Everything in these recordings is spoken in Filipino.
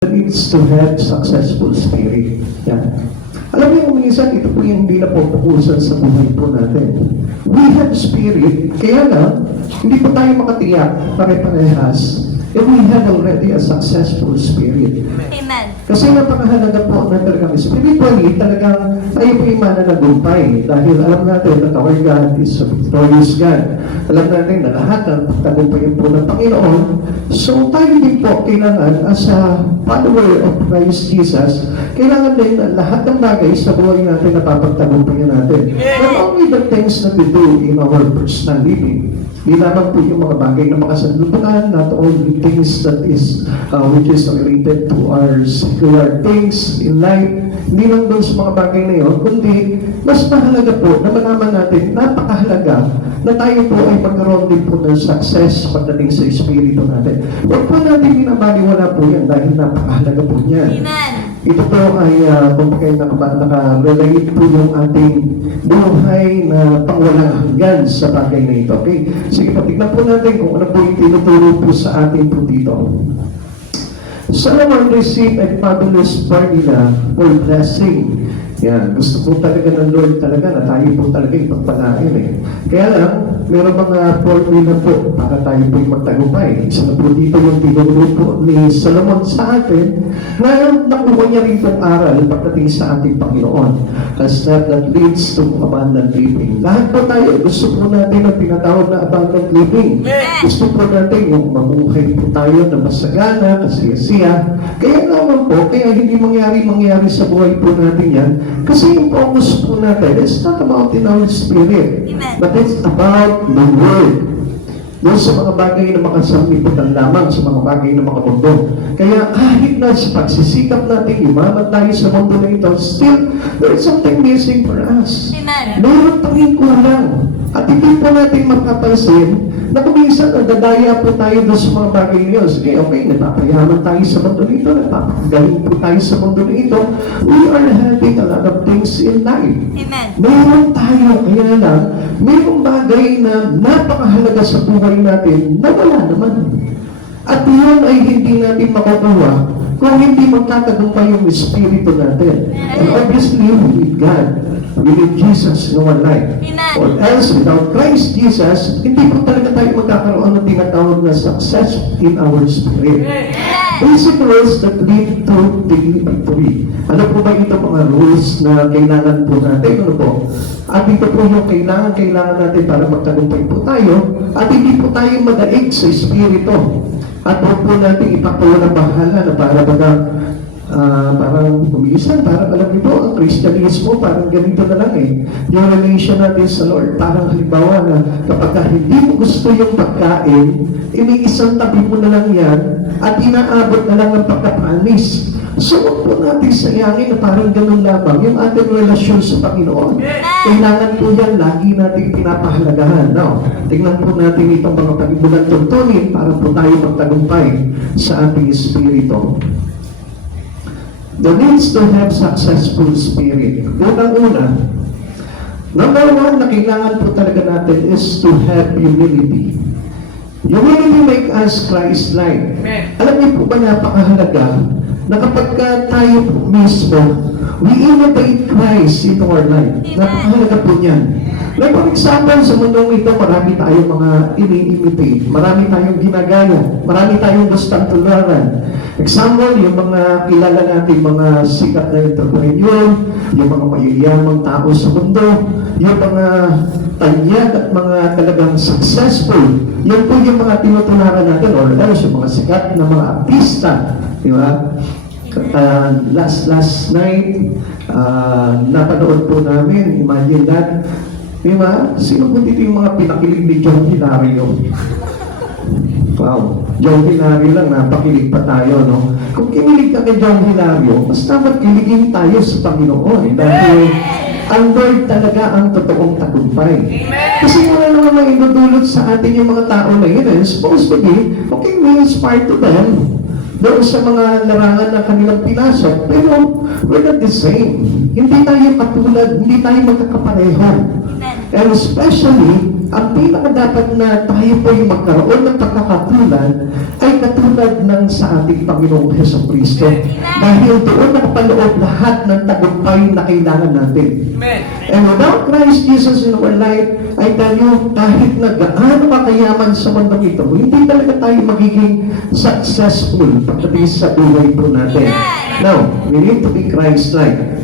Needs to have successful spirit. Yan. Alam niyo kung minsan, ito po yung hindi na pupukusan sa buhay po natin. We have spirit, kaya lang, hindi po tayo makatiyak pare-parehas. And we have already a successful spirit. Amen. Kasi napakahalaga po na talagang spiritually, talagang tayo po yung mananagumpay. Dahil alam natin that our God is a victorious God. Alam natin na lahat ng tagumpayin po ng Panginoon. So tayo din po kailangan as a follower of Christ Jesus, kailangan din na lahat ng bagay sa buhay natin napapagtagumpayan natin. Not only the things that we do in our personal living, di lamang po yung mga bagay na makasalubukan, not only things that is which is related to our secular things in life, hindi lang doon sa mga bagay na yun, kundi mas mahalaga po na malaman natin, napakahalaga na tayo po ay magkaroon din po ng success pagdating sa espiritu natin. Huwag po natin binabaliwala po yan dahil napakahalaga po niyan. Amen. Ito po ay kung kayo naka-relate po yung ating buhay na pangwalang hanggan sa bagay na ito. Okay? Sige po, tignan po natin kung ano po yung tinuturo po sa atin po dito. Solomon received a fabulous formula for blessing. Yan, gusto po talaga ng Lord talaga na tayo po talaga ipagpalain eh. Kaya lang, meron mga formula po para tayo po magtagumpay. Isa na po dito yung tinuro po ni Solomon sa atin na nakuha niya rin itong aral pagdating sa ating Panginoon. As that leads to abundant living. Lahat po tayo, gusto po natin ang tinatawag na abundant living. Gusto po natin yung mabuhay po tayo na masagana, kasiyasiya. Kaya naman po, kaya hindi mangyari sa buhay po natin yan. Kasi yung focus po natin, it's not about in our spirit, but it's about the Word. Doon sa mga bagay na makasamliputan lamang sa mga bagay na makamundo. Kaya kahit na sa pagsisikap natin, umaman tayo sa mundo na ito, still, there is something missing for us. Amen. Meron pa rin kulang. At hindi po natin makapansin na kung minsan nadadaya po tayo doon sa mga bagay niyo. Sige, okay, nagpapayaman tayo sa mundo nito, nagpapagaling po tayo sa mundo nito. We are having a lot of things in life. Amen. Meron tayo, kaya lang, mayroong bagay na napakahalaga sa buhay natin na wala naman. At yun ay hindi natin makukuha kung hindi magtatagumpay yung espiritu natin. And obviously, with God, with Jesus in our life. Amen. Or else, without Christ Jesus, hindi po talaga tayo magkakaroon ng tinatawag na success in our spirit. Basic rules that lead to daily victory. Ano po ba ito mga rules na kailangan po natin? Ano po? At ito po yung kailangan natin para magtagumpay po tayo at hindi po tayo madaig sa espiritu. At huwag po natin ipakawa na bahala na para parang umiisan, parang alam niyo po, ang Kristyanismo, parang ganito na lang eh. Yung relation natin sa Lord, parang halimbawa na kapag hindi mo gusto yung pagkain, iniisang tabi mo na lang yan at inaabot na lang ang pagkapanis. So, huwag po natin sayangin na parang ganun lamang yung ating relasyon sa Panginoon. Kailangan po yan, lagi natin pinapahalagahan. Now, tingnan po natin itong mga pag-ibulang tuntunin para po tayo magtagumpay sa ating espiritu. The needs to have successful spirit. Unang-una, number one na kailangan po talaga natin is to have humility. Humility make us Christ-like. Alam niyo po ba napakahalaga na kapag tayo po mismo, we imitate Christ into our life. Napakahalaga po niyan. Like for example, sa mundong ito, marami tayong mga ini-imitate. Marami tayong ginagaya. Marami tayong gustang tularan. Example, yung mga kilala natin, mga sikat na entrepreneur, yung mga mayayamang tao sa mundo, yung mga tanyag at mga talagang successful. Yan po yung mga tinutularan natin, or else yung mga sikat na mga artista. Di ba? Last night, napanood po namin, imagine that, di ba? Sino po dito yung mga pinakilig ni John Hilario? Wow, John Hilario lang, napakilig pa tayo, no? Kung kinilig ka kay John Hilario, mas dapat kiligin tayo sa Panginoon. Dahil ang Lord talaga ang totoong tagumpay. Kasi wala naman maidudulot sa atin yung mga tao na yun. Supposed to be, okay, we inspire to them doon sa mga larangan ng kanilang pinasok, pero we're not the same. Hindi tayo katulad, hindi tayo magkakapareho. And especially, ang pinakadapat na tayo po yung magkaroon ng pagkakatulad ay katulad ng sa ating Panginoong Hesukristo. Dahil doon nakapaloob lahat ng tagumpay na kailangan natin. And without Christ Jesus in our life, I tell you, kahit na gaano makayaman sa mundong ito, hindi talaga tayo magiging successful pagdating sa buhay po natin. Now, we need to be Christ-like.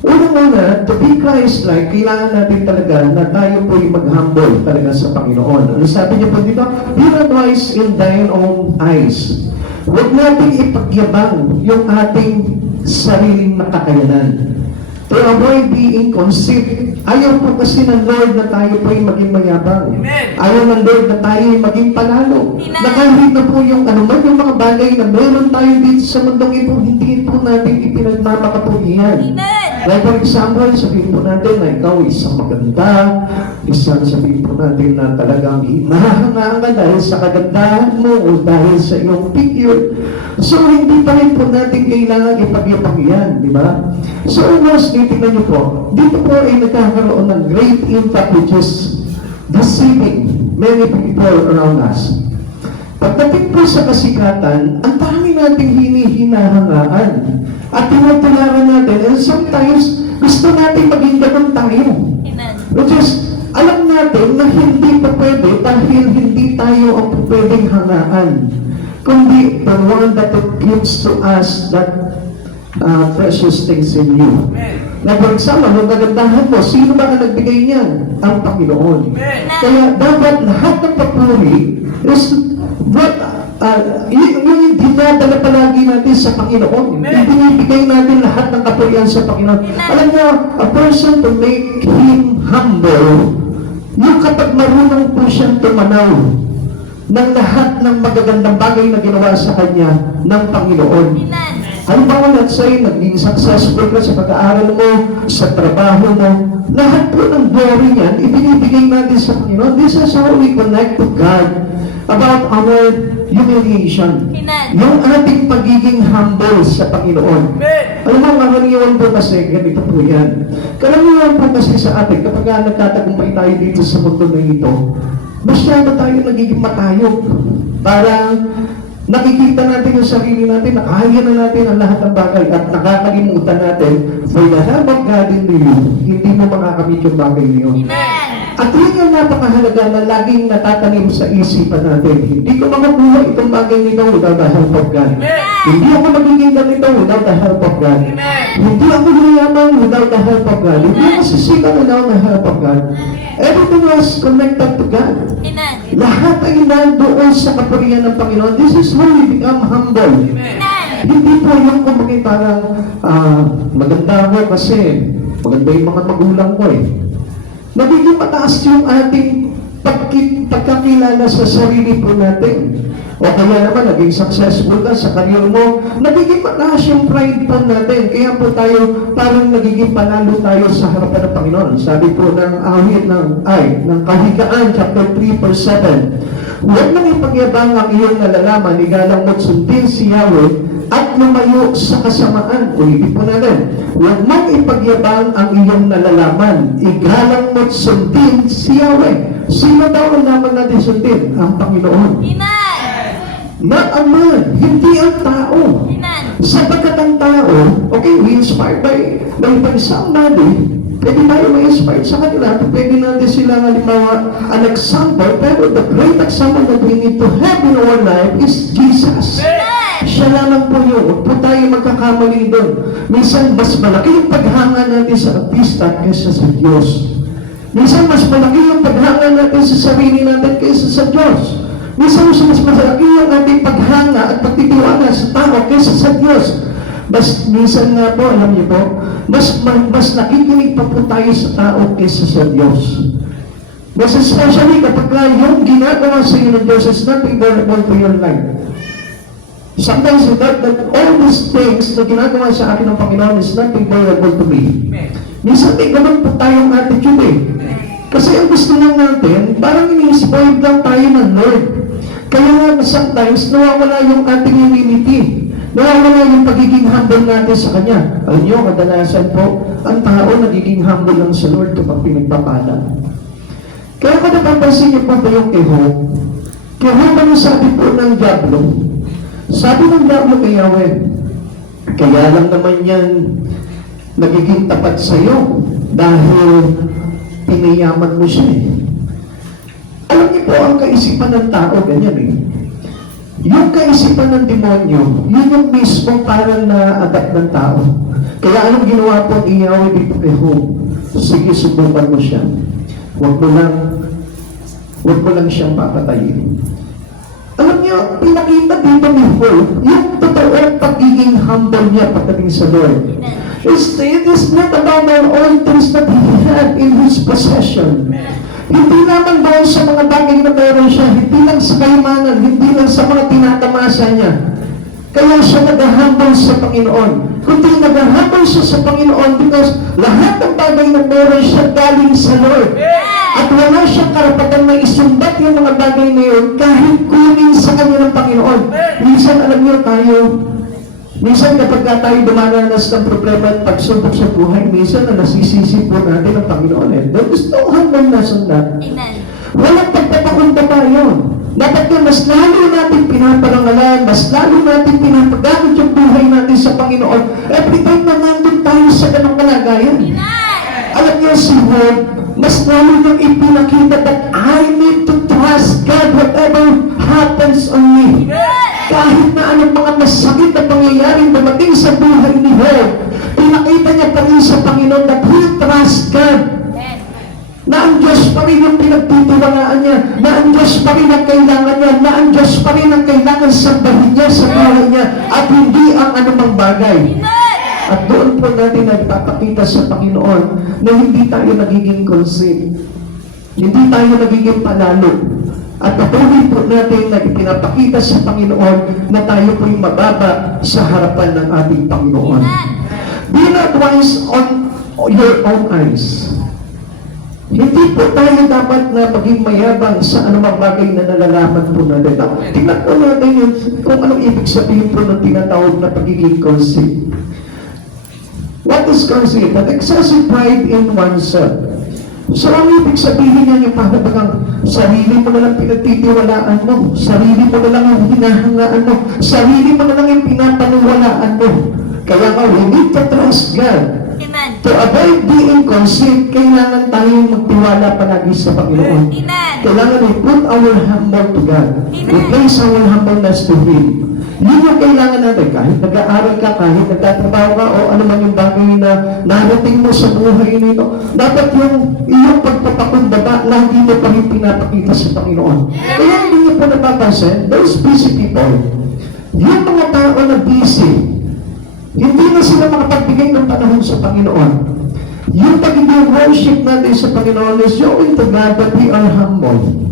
Una-una, to be Christ-like, kailangan natin talaga na tayo po yung mag-humble talaga sa Panginoon. Ano sabi niyo po dito? Be not wise in thine own eyes. Huwag natin ipagyabang yung ating sariling nakakayanan. To avoid being conceit. Ayaw po kasi ng Lord na tayo po yung maging mayabang. Ayaw ng Lord na tayo yung maging panalo. Na kahit na po yung anuman yung mga bagay na meron tayo dito sa mundong ito, hindi po natin ipinagmamakapulihan. Like for example, sabihin po natin na ikaw isang maganda, isang sabihin po natin na talagang nahangaan ka dahil sa kagandahan mo o dahil sa iyong figure. So, hindi pa rin po natin kailangan ipagyapang yan, di ba? So, mostly, tingnan niyo po, dito po ay nagkakaroon ng great impact which is deceiving many people around us. Pagdating po sa kasikatan, ang dami nating hinihinahangaan at tinutularan natin, and sometimes gusto natin maging ganun tayo. Which is, alam natin na hindi pa pwede dahil hindi tayo ang pwedeng hangaan, kundi the one that gives to us that precious things in you. Like for example, nung nagandahan mo, sino ba ang nagbigay niyan? Ang Panginoon. Kaya dapat lahat ng papuri is yung dinadala palagi natin sa Panginoon. Ibinibigay natin lahat ng kapurihan sa Panginoon. Alam niyo, a person to make him humble, yung kapag marunong po siyang tumanaw ng lahat ng magagandang bagay na ginawa sa kanya ng Panginoon. Halimbawa, let's say, naging successful ka sa pag-aaral mo, sa trabaho mo, lahat po ng glory niyan, ibinibigay natin sa Panginoon. This is how we connect to God about our humiliation. Yung ating pagiging humble sa Panginoon. Alam mo, karaniwan po kasi, ganito po yan. Karaniwan po kasi sa atin, kapag nagtatagumpay tayo dito sa mundo na ito, masyado tayo nagiging matayog. Parang nakikita natin yung sarili natin, nakahaya na natin ang lahat ng bagay at nakakalimutan natin, for the help of God in you, hindi mo makakamit yung bagay niyo. At yun yung napakahalaga na laging natatanim sa isipan natin. Hindi ko makakuha itong bagay nito without the help of God. Hindi ako magiging ganito without the help of God. Hindi ako yayaman without the help of God. Hindi ako sisikat without the help of God. Everything was connected to God. Lahat ay nandoon sa kapurihan ng Panginoon. This is how we become humble. Hindi po yung kumagay parang maganda ako kasi maganda yung mga magulang ko eh. Nagiging mataas yung ating pagkakilala sa sarili po natin. O kaya naman, naging successful ka sa career mo, nagiging mataas yung pride po natin. Kaya po tayo, parang nagiging panalo tayo sa harapan ng Panginoon. Sabi po ng awit ng Kahigaan, chapter 3, verse 7. Huwag nang ipagyabang ang iyong nalalaman, igalang mo't sundin si Yahweh, at lumayo sa kasamaan. Ulitin po natin. Huwag mong ipagyabang ang iyong nalalaman. Igalang mo't sundin si Yahweh. Sino daw ang naman natin sundin? Ang Panginoon. Not a man. Hindi ang tao. Sapagkat ang tao, okay, we inspired by somebody. Pwede tayo ma-inspired sa kanila. Pwede natin sila halimbawa an example. Pero the great example that we need to have in our life is Jesus. Siya lamang po yun. Huwag po tayo magkakamali doon. Minsan, mas malaki yung paghanga natin sa artista kaysa sa Diyos. Minsan, mas malaki yung paghanga natin sa sarili natin kaysa sa Diyos. Minsan, mas malaki yung ating paghanga at pagtitiwala sa tao kaysa sa Diyos. Minsan nga po, alam niyo po, mas nakikinig pa po tayo sa tao kaysa sa Diyos. Mas especially kapag yung ginagawa sa iyo ng Diyos is not favorable to your life. Sometimes that all these things na ginagawa sa akin ng Panginoon is not favorable to me. Minsan may ganun po tayong attitude eh. Kasi ang gusto lang natin, parang ini-spoil lang tayo ng Lord. Kaya nga sometimes nawawala yung ating humility. Nawawala yung pagiging humble natin sa Kanya. Alam niyo, kadalasan po, ang tao nagiging humble lang sa Lord kapag pinagpapala. Kaya kung napapansin niyo po ba yung kay Job? Kay Job, ano sabi po ng Diablo? Sabi ng Diablo kay Yahweh, kaya lang naman yan nagiging tapat sa'yo dahil pinayaman mo siya eh. Alam niyo po, ang kaisipan ng tao, ganyan eh. Yung kaisipan ng demonyo, yun yung mismo parang na-adapt ng tao. Kaya anong ginawa po ni Yahweh dito kay Job? Sige, subukan mo siya. Huwag mo lang siyang papatayin. Alam niyo, pinakita dito ni Job, yung totoong pagiging humble niya pagdating sa Lord. It is not about all things that he had in his possession. Hindi naman doon sa mga bagay na meron siya, hindi lang sa kayamanan, hindi lang sa mga tinatamasa niya. Kaya siya nag-humble sa Panginoon. Kundi nag-humble siya sa Panginoon because lahat ng bagay na meron siya galing sa Lord. At wala siyang karapatan na isumbat yung mga bagay na yun kahit kunin sa kanya ng Panginoon. Minsan, alam niyo tayo, minsan kapag tayo dumaranas ng problema at pagsubok sa buhay, minsan na nasisisi po natin ang Panginoon. There is no humbleness on that. Amen. Walang pagpapakunta pa yun. Dapat yun, mas lalo natin pinaparangalan, mas lalo natin pinapagamit yung buhay natin sa Panginoon. Every time na nandun tayo sa ganong kalagayan. Alam niyo si Job, mas lalo nang ipinakita that I need to trust God whatever happens on me. Kahit na anong mga masakit na pangyayaring dumating sa buhay ni Job, pinakita niya pa rin sa Panginoon that he trusts God. Na ang Diyos pa rin yung pinagtitiwalaan niya, na ang Diyos pa rin ang kailangan niya, na ang Diyos pa rin ang kailangan sambahin niya sa buhay niya, at hindi ang anumang bagay. At doon po natin nagpapakita sa Panginoon na hindi tayo nagiging conceit, hindi tayo nagiging panalo. At patuloy po natin na ipinapakita sa Panginoon na tayo po'y mababa sa harapan ng ating Panginoon. Be not wise on your own eyes. Hindi po tayo dapat na maging mayabang sa anumang bagay na nalalaman po natin. Tingnan po natin yun, kung anong ibig sabihin po ng tinatawag na pagiging conceit. What is conceit? An excessive pride in oneself. So, ang ibig sabihin niya yung parang sarili mo na lang pinagtitiwalaan mo, sarili mo na lang yung hinahangaan mo, sarili mo na lang yung pinapaniwalaan mo. Kaya nga, we need to trust God. Amen. To avoid being conceit, kailangan tayong magtiwala palagi sa Panginoon. Amen. Kailangan we put our humble to God. We place our humbleness to Him. Yun yung kailangan natin. Kahit nag-aaral ka, kahit nagtatrabaho ka, o ano man yung bagay na narating mo sa buhay nito, dapat yung iyong pagpapakumbaba, lagi mo pa rin pinapakita sa Panginoon. Kaya hindi niyo po napapansin, those busy people, yung mga tao na busy, hindi na sila makapagbigay ng panahon sa Panginoon. Yung pagiging worship natin sa Panginoon is showing to God that we are humble.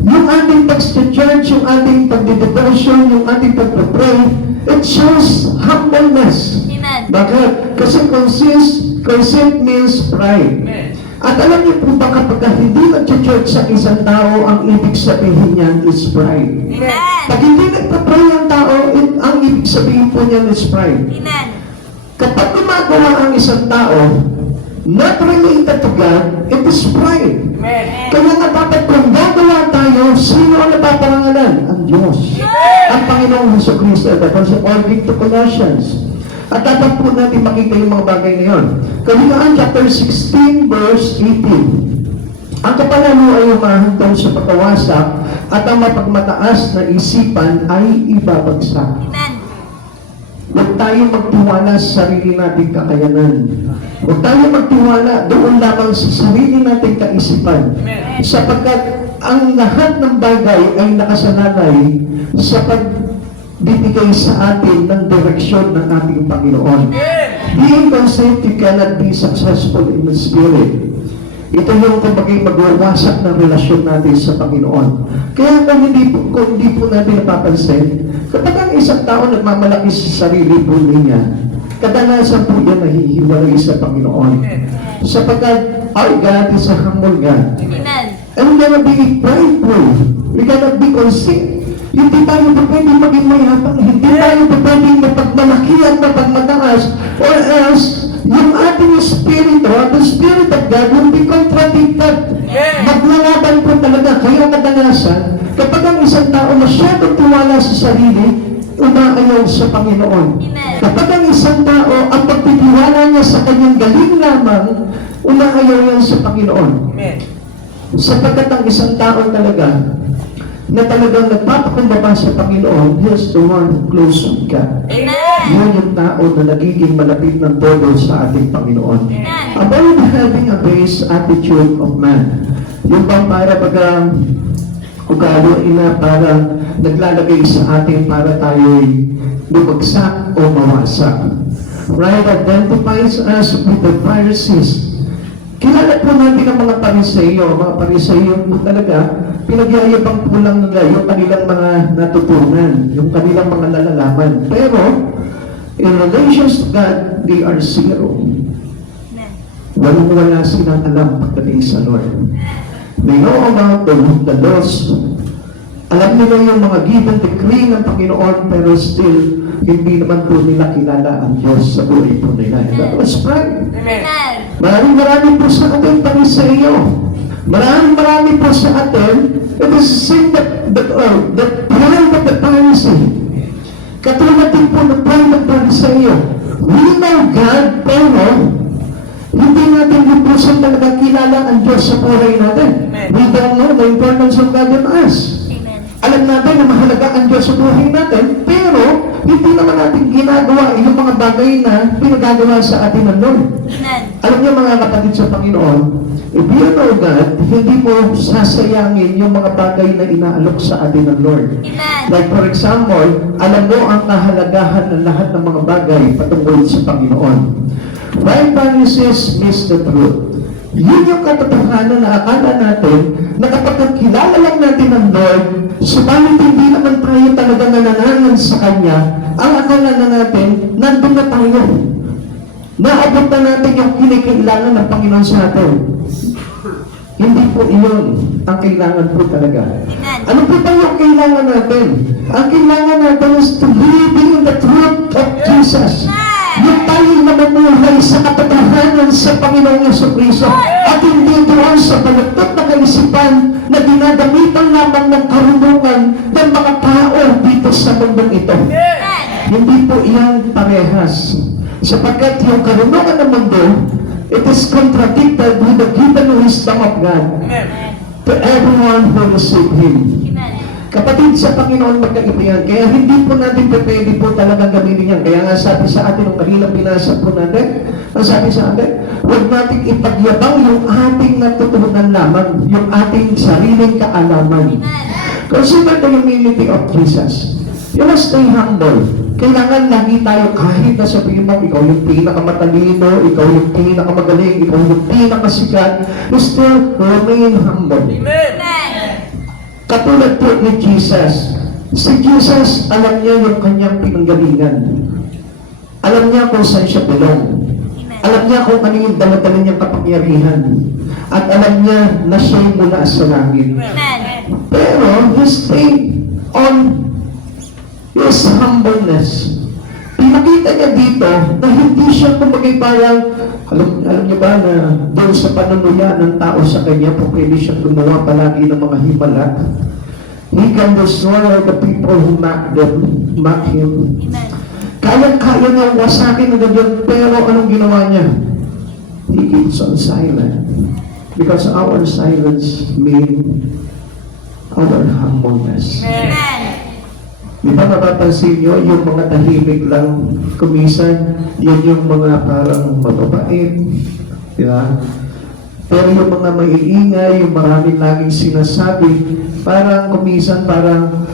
Yung ating pag-church, yung ating pag-devotion, yung ating pag-pray, it shows humbleness. Amen. Bakit? Kasi conceit means pride. At alam niyo po ba kapag hindi nag-church sa isang tao, ang ibig sabihin niyan is pride. Amen. Pag hindi nagpa-pray ang tao, ang ibig sabihin po niyan is pride. Amen. Kapag gumagawa ang isang tao, not related to God, it is pride. Kaya nga dapat kung gagawa tayo, sino ang napaparangalan? Ang Diyos. Ang Panginoong Jesucristo. That's according to Colossians. At dapat po natin makita yung mga bagay na yun. Kawikaan chapter 16 verse 18. Ang kapalalo ay humahantong sa pagkawasak at ang mapagmataas na isipan ay ibabagsak. Amen. Huwag tayo magtiwala sa sarili nating kakayanan. Huwag tayo magtiwala doon lamang sa sarili nating kaisipan. Sapagkat ang lahat ng bagay ay nakasanalay sa pagbibigay sa atin ng direksyon ng ating Panginoon. Being conceit, you cannot be successful in the Spirit. Ito yung kumbagay magwawasak ng relasyon natin sa Panginoon. Kaya kung hindi po natin napapansin, kapag ang isang tao nagmamalaki sa sarili po niya, kadalasan po yan nahihiwalay sa Panginoon. Sapagkat our God is a humble God. Amen. And we cannot be prideful. We cannot be conceit. Hindi tayo pa pwedeng maging mayabang. Hindi tayo pa pwedeng mapagmalaki at mapagmataas. Or else, yung ating Espiritu, the Spirit of God will be contradicted baliktad. Maglalaban po talaga. Kaya kadalasan, kapag ang isang tao masyadong tiwala sa sarili, umaayaw sa Panginoon. Kapag ang isang tao, ang pagtitiwala niya sa kanyang galing lamang, umaayaw yan sa Panginoon. Sapagkat ang isang tao talaga, na talagang nagpapakumbaba sa Panginoon, he's the one who close with God. Yun yung tao na nagiging malapit ng todo sa ating Panginoon. About having a base attitude of man. Yung bang para baga ugali na para naglalagay sa atin para tayo'y bumagsak o mawasak. Right identifies us with the Pharisees. Kilala po natin ang mga Pariseyo. Mga Pariseyo po talaga, pinagyayabang po lang nila yung kanilang mga natutunan, yung kanilang mga nalalaman. Pero, in relations to God, they are zero. Walang-wala silang alam pagdating sa Lord. They know about the laws. Alam nila yung mga given decree ng Panginoon, pero still, hindi naman po nila kilala ang Diyos sa buhay po nila. That was pride. Maraming po sa atin Pariseyo. Maraming po sa atin. It is saying that the pride of the Pharisee. Katulad din po ng pride of Pharisee. We know God, pero hindi natin lupusan talaga kilala ang Diyos sa buhay natin. We don't know the importance of God in us. Alam natin na mahalaga ang Diyos sa buhay natin, pero hindi naman natin ginagawa yung mga bagay na pinagagawa sa atin ng Lord. Alam niyo mga kapatid sa Panginoon, if you know God, hindi mo sasayangin yung mga bagay na inaalok sa atin ng Lord. Like for example, alam mo ang kahalagahan ng lahat ng mga bagay patungkol sa Panginoon. Why Pharisees miss the truth? Yun yung katotohanan na akala natin na kapag kilala lang natin ang Lord, subalit hindi naman tayo talaga nananangan sa Kanya, ang akala na natin, nandun na tayo. Naabot na natin yung kinikailangan ng Panginoon sa atin. Hindi po iyon ang kailangan po talaga. Ano po ba yung kailangan natin? Ang kailangan natin is to live in the truth of Jesus. Yung tayo na mamuhay sa katotohanan sa Panginoong Jesucristo at hindi doon sa balagtot na kaisipan na ginagamitan lamang ng karunungan ng mga tao dito sa mundong ito. Hindi po iyan parehas. Sapagkat yung karunungan ng mundo, it is contradicted with the given wisdom of God to everyone who receive Him. Kapatid sa Panginoon magkaibigan, kaya hindi po natin pwede po talagang gamitin yan. Kaya nga sabi sa atin, nung kanilang pinasa po natin, ang sabi sa atin, huwag natin ipagyabang yung ating natutunan lamang, yung ating sariling kaalaman. Consider the humility of Jesus. You must stay humble. Kailangan lagi tayo kahit na sabihin mo, ikaw yung pinakamatalino, ikaw yung pinakamagaling, ikaw yung pinakasikat, you still remain humble. Amen. Katulad po ni Jesus. Si Jesus, alam niya yung kanyang pinanggalingan. Alam niya kung saan siya belong. Alam niya kung ano yung dala-dala niyang kapangyarihan. At alam niya na siya'y mula sa langit. Pero, he stayed on his humbleness. Pinakita niya dito na hindi siya kumagay parang, alam niyo ba na doon sa panunuya ng tao sa kanya, kung pwede siya gumawa palagi ng mga himala. He can destroy the people who mock him. Kaya niya wasakin ng ganyan, pero anong ginawa niya? He keeps on silent. Because our silence means our humbleness. Di ba mapapansin nyo, yung mga tahimik lang kumisan, yun yung mga parang mababait, di ba? Pero yung mga maiingay, yung maraming laging sinasabi, parang kumisan, parang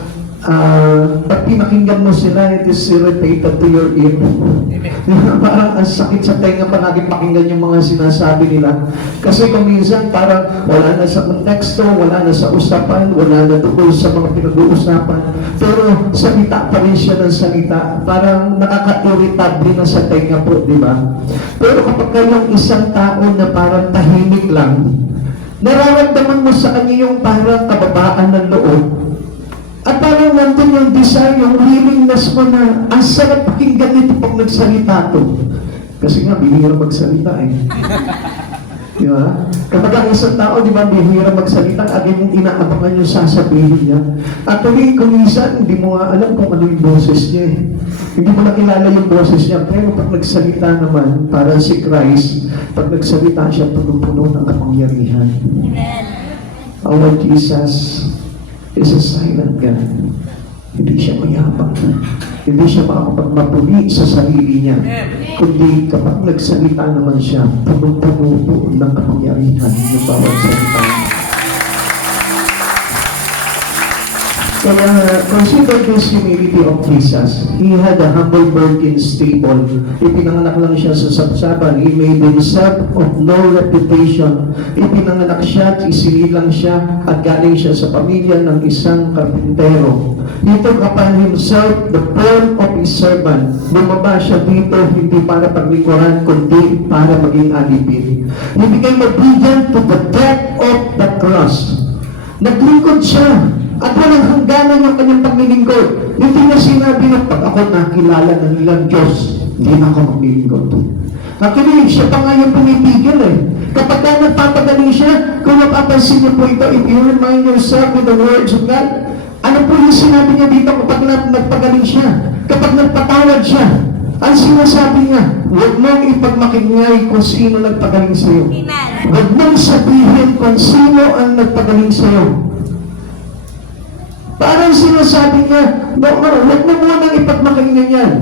pag pinakinggan mo sila, it is irritated to your ear. Parang ang sakit sa tenga pa natin pakinggan yung mga sinasabi nila. Kasi kung minsan parang wala na sa konteksto, wala na sa usapan, wala na doon sa mga pinag-uusapan. Pero salita pa rin siya ng salita. Parang nakaka-irritable na sa tenga po, di ba? Pero kapag kayong isang tao na parang tahimik lang, nararamdaman mo sa kanya yung parang kababaan ng loob. At parang nandun yung desire, yung willingness mo na ang sarap pakinggan nito pag nagsalita to. Kasi nga, binihira magsalita eh. Di ba? Kapag ang isang tao, di ba, bihira magsalita, agad yung inaabangan yung sasabihin niya. At tuloy, kung minsan, hindi mo nga alam kung ano yung boses niya eh. Hindi mo nakilala yung boses niya. Pero pag nagsalita naman, para si Christ, pag nagsalita siya, puno-puno ng kapangyarihan. Our Jesus is a silent God. Hindi siya mayabang. Hindi siya makakapagmapuli sa sarili niya. Kundi kapag nagsalita naman siya, puno-puno po ng kapangyarihan yung bawat salita niya. Kaya consider this humility of Jesus. He had a humble birth in stable. Ipinanganak lang siya sa sabsaban. He made himself of no reputation. Ipinanganak siya, isinilang siya, at galing siya sa pamilya ng isang karpintero. He took upon himself the form of his servant. Bumaba siya dito, hindi para paglikuran, kundi para maging alipin. He became obedient to the death of the cross. Naglingkod siya. At walang hangganan yung kanyang paglilingkod. Hindi niya sinabi na pag ako nakilala na nilang Diyos, hindi na ako maglilingkod. Actually, siya pa nga yung pumipigil eh. Kapag ka nagpapagaling siya, kung mapapansin niyo po ito, if you remind yourself with the words of God, ano po yung sinabi niya dito kapag nagpagaling siya? Kapag nagpatawad siya, ang sinasabi niya, huwag mong ipagmakingay kung sino nagpagaling sa iyo. Huwag mong sabihin kung sino ang nagpagaling sa iyo. Parang sinasabi niya, no, huwag na munang ipagmakinggan yan.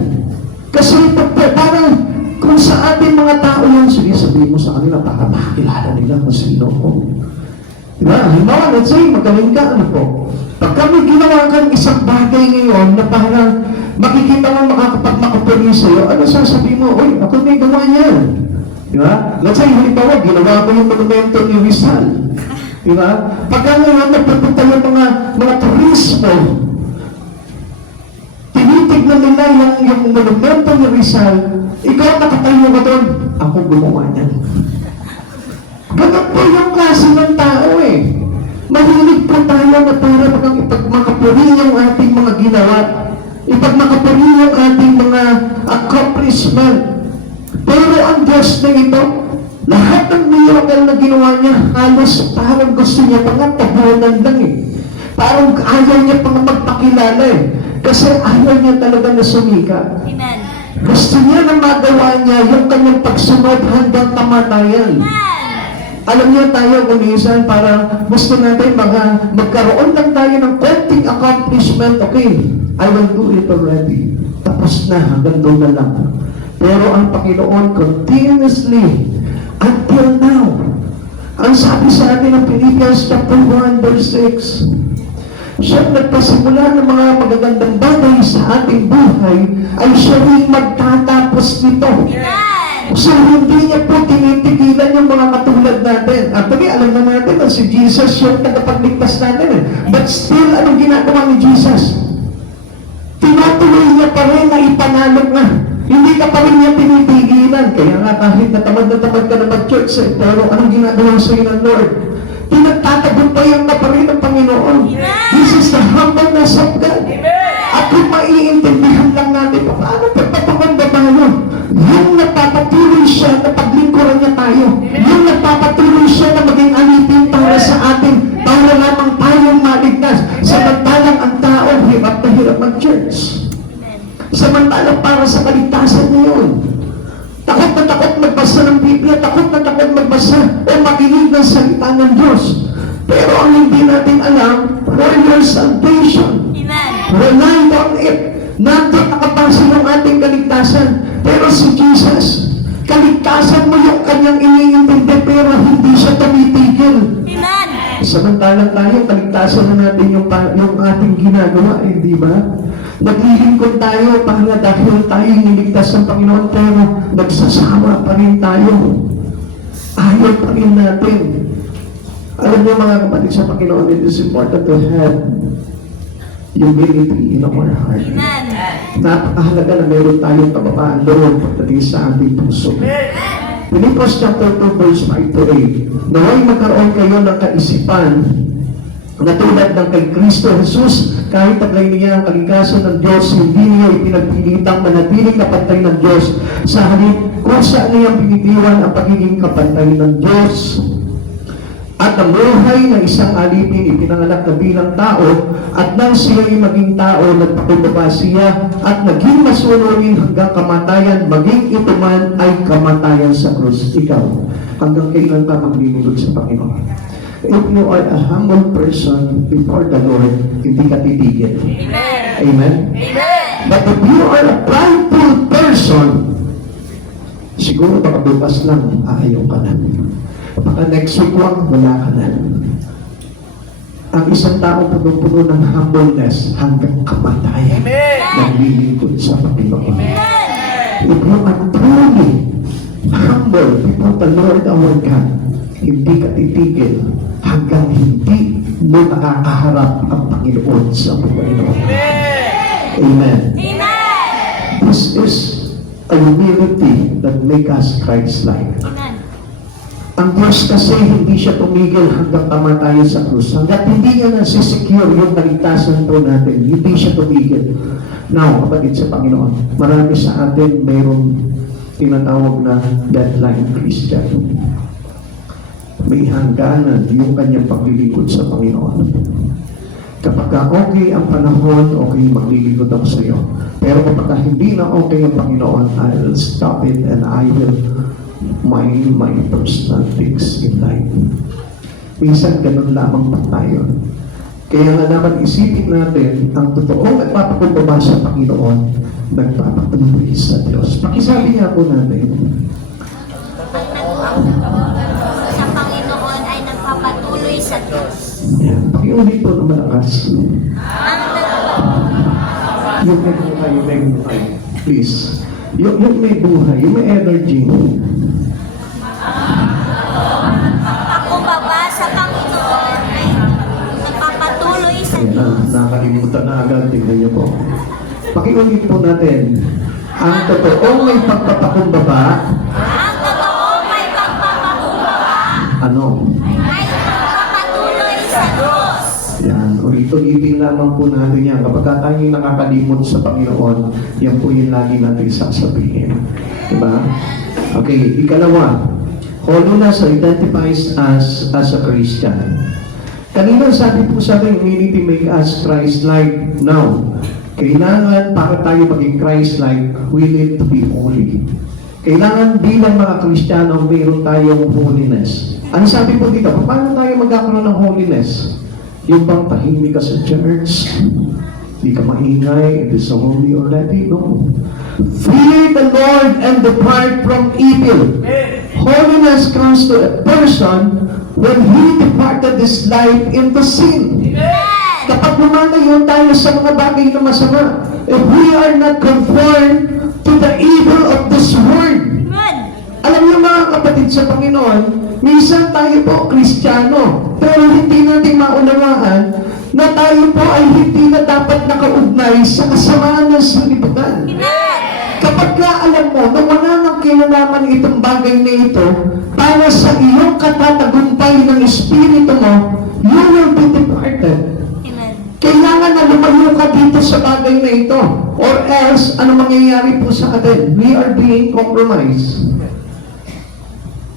Kasi parang kung sa ating mga tao yan, sige, sabihin mo sa kanila para makakilala nila kung sino ko. Diba? Halimbawa, let's say, magaling ka, ano po? Pag kami ginawa kang isang bagay ngayon na parang makikita mo makakapagmakapuli sa'yo, ano sasabihin mo? Uy, ako may gawa yan. Diba? Let's say, halimbawa, ginawa ko yung monumento ni Rizal. Diba? Pagka ngayon nagpupunta yung mga turismo, tinitignan nila yung monumento ni Rizal, ikaw nakatayo ka doon, ako gumawa niyan. Ganun po yung klase ng tao eh. Mahilig po tayo na para ipagmakapuri yung ating mga ginawa, ipagmakapuri yung ating mga accomplishment. Pero ang Diyos na ito, lahat ng miracle na ginawa niya, halos parang gusto niya pang tabunan lang eh. Parang ayaw niya pang magpakilala eh. Kasi ayaw niya talaga na sumika. Amen. Gusto niya na magawa niya yung kanyang pagsunod hanggang kamatayan. Alam niyo tayo kung minsan parang gusto natin magkaroon lang tayo ng konting accomplishment. Okay, I will do it already. Tapos na, hanggang doon na lang. Pero ang Panginoon continuously until now. Ang sabi sa atin ng Philippians chapter 1 verse 6, siya nagpasimula ng mga magagandang bagay sa ating buhay ay siya rin magtatapos nito. So hindi niya po tinitigilan yung mga katulad natin. Actually, alam na natin na si Jesus yung tagapagligtas natin eh. But still, anong ginagawa ni Jesus? Tinutuloy niya pa rin na ipanalo nga. Hindi ka pa rin niya tinitigilan. Kaya nga kahit natamad ka na mag-church eh, pero anong ginagawa sa iyo ng Lord? Pinagtatagumpayan ka pa rin ng Panginoon. This is the humbleness of God. At kung maiintindihan lang natin, paano pagpapaganda tayo? Yung nagpapatuloy siya na paglingkuran niya tayo. Yung nagpapatuloy siya na maging alipin para sa atin, para lamang tayong maligtas. Samantalang ang tao, hirap na hirap mag-church. Samantalang para sa kaligtasan niya yun. Takot na takot magbasa ng Biblia, takot na takot magbasa o makinig ng salita ng Diyos. Pero ang hindi natin alam, for your salvation, rely on it. Nandun nakapasa ng ating kaligtasan. Pero si Jesus, kaligtasan mo yung kanyang iniintindi, pero hindi siya tumitigil. Samantalang tayo, kaligtasan na natin yung ating ginagawa, di ba? Naglilingkod tayo para dahil tayo niligtas ng Panginoon, pero nagsasama pa rin tayo. Ayaw pa rin natin. Alam niyo mga kapatid sa Panginoon, it is important to have humility in our heart. Napakahalaga na meron tayong kababaan doon pagdating sa ating puso. Philippians chapter 2 verse 5 to 8. Naway magkaroon kayo ng kaisipan na tulad ng kay Kristo Jesus, kahit taglay niya ang kalikasan ng Diyos, hindi niya ipinagpilitang manatiling kapantay ng Diyos. Sa halip, kung saan niyang pinitiwan ang pagiging kapantay ng Diyos. At ang buhay ng isang alipin ipinanganak na bilang tao, at nang siya'y maging tao, nagpakumbaba siya at naging masunurin hanggang kamatayan, maging ito man ay kamatayan sa krus. Ikaw, hanggang kailan ka maglilingkod sa Panginoon? If you are a humble person before the Lord, hindi ka titigil. Amen? Amen. But if you are a prideful person, siguro baka bukas lang ayaw ka na. Baka next week lang, wala ka na. Ang isang tao puno-puno ng humbleness hanggang kamatayan, naglilingkod sa Panginoon. If you are truly humble before the Lord our God, hindi ka titigil hanggang hindi mo nakakaharap ang Panginoon sa buhay mo. Amen. This is a humility that make us Christ-like. Ang Diyos kasi hindi siya tumigil hanggang kamatayan sa krus. Hanggat hindi niya nasisecure yung kaligtasan po natin, hindi siya tumigil. Now, kapatid sa Panginoon, marami sa atin mayroong tinatawag na deadline Christian. May hangganan yung kanyang paglilingkod sa Panginoon. Kapag okay ang panahon, okay, maglilingkod ako sa iyo. Pero kapag hindi na okay ang Panginoon, I'll stop it and I will mind my personal things in life. Minsan ganun lamang pa tayo. Kaya nga naman isipin natin, ang totoong nagpapakumbaba sa Panginoon, nagpapatuloy sa Diyos. Pakisabi nga po natin, Sa Panginoon ay nagpapatuloy sa Diyos. yan, pakiulit po ng malakas. Yung may buhay, yung may buhay. Please. Yung may buhay, yung may energy. Pakumbaba sa Panginoon ay nagpapatuloy sa Ayan, Diyos. nakalimutan na agad. Tingnan niyo po. Pakiulit po natin. Ang totoong may pagpapakumbaba, Ang totoong may pagpapakumbaba ano? ay nagpapatuloy sa Diyos. Yan, ulit-ulitin lamang po natin yan. Kapag tayo nakakalimot sa Panginoon, yan po yung lagi natin sasabihin. Diba? Okay, ikalawa. Holiness identifies us as a Christian. Kanina sabi po sa atin, humility make us Christ-like. Now, kailangan para tayo maging Christ-like, we need to be holy. Kailangan bilang mga Kristiyano, mayroon tayong holiness. Ano sabi po dito? Paano tayo magkakaroon ng holiness? Yung bang tahimik ka sa church? Hindi ka maingay, it is so holy already? No. Fear the Lord and depart from evil. Holiness comes to a person when he departed this life into sin. Kapag lumalayo tayo sa mga bagay na masama, if we are not conformed to the evil of this world. Alam niyo mga kapatid sa Panginoon, minsan tayo po Kristiyano, pero hindi natin maunawaan na tayo po ay hindi na dapat nakaugnay sa kasamaan ng sanlibutan. Kapag ka alam mo na wala nang kinalaman itong bagay na ito para sa iyong katatagumpay ng Espiritu mo, you will be departed. Kailangan na lumayo ka dito sa bagay na ito. Or else, ano mangyayari po sa atin? We are being compromised.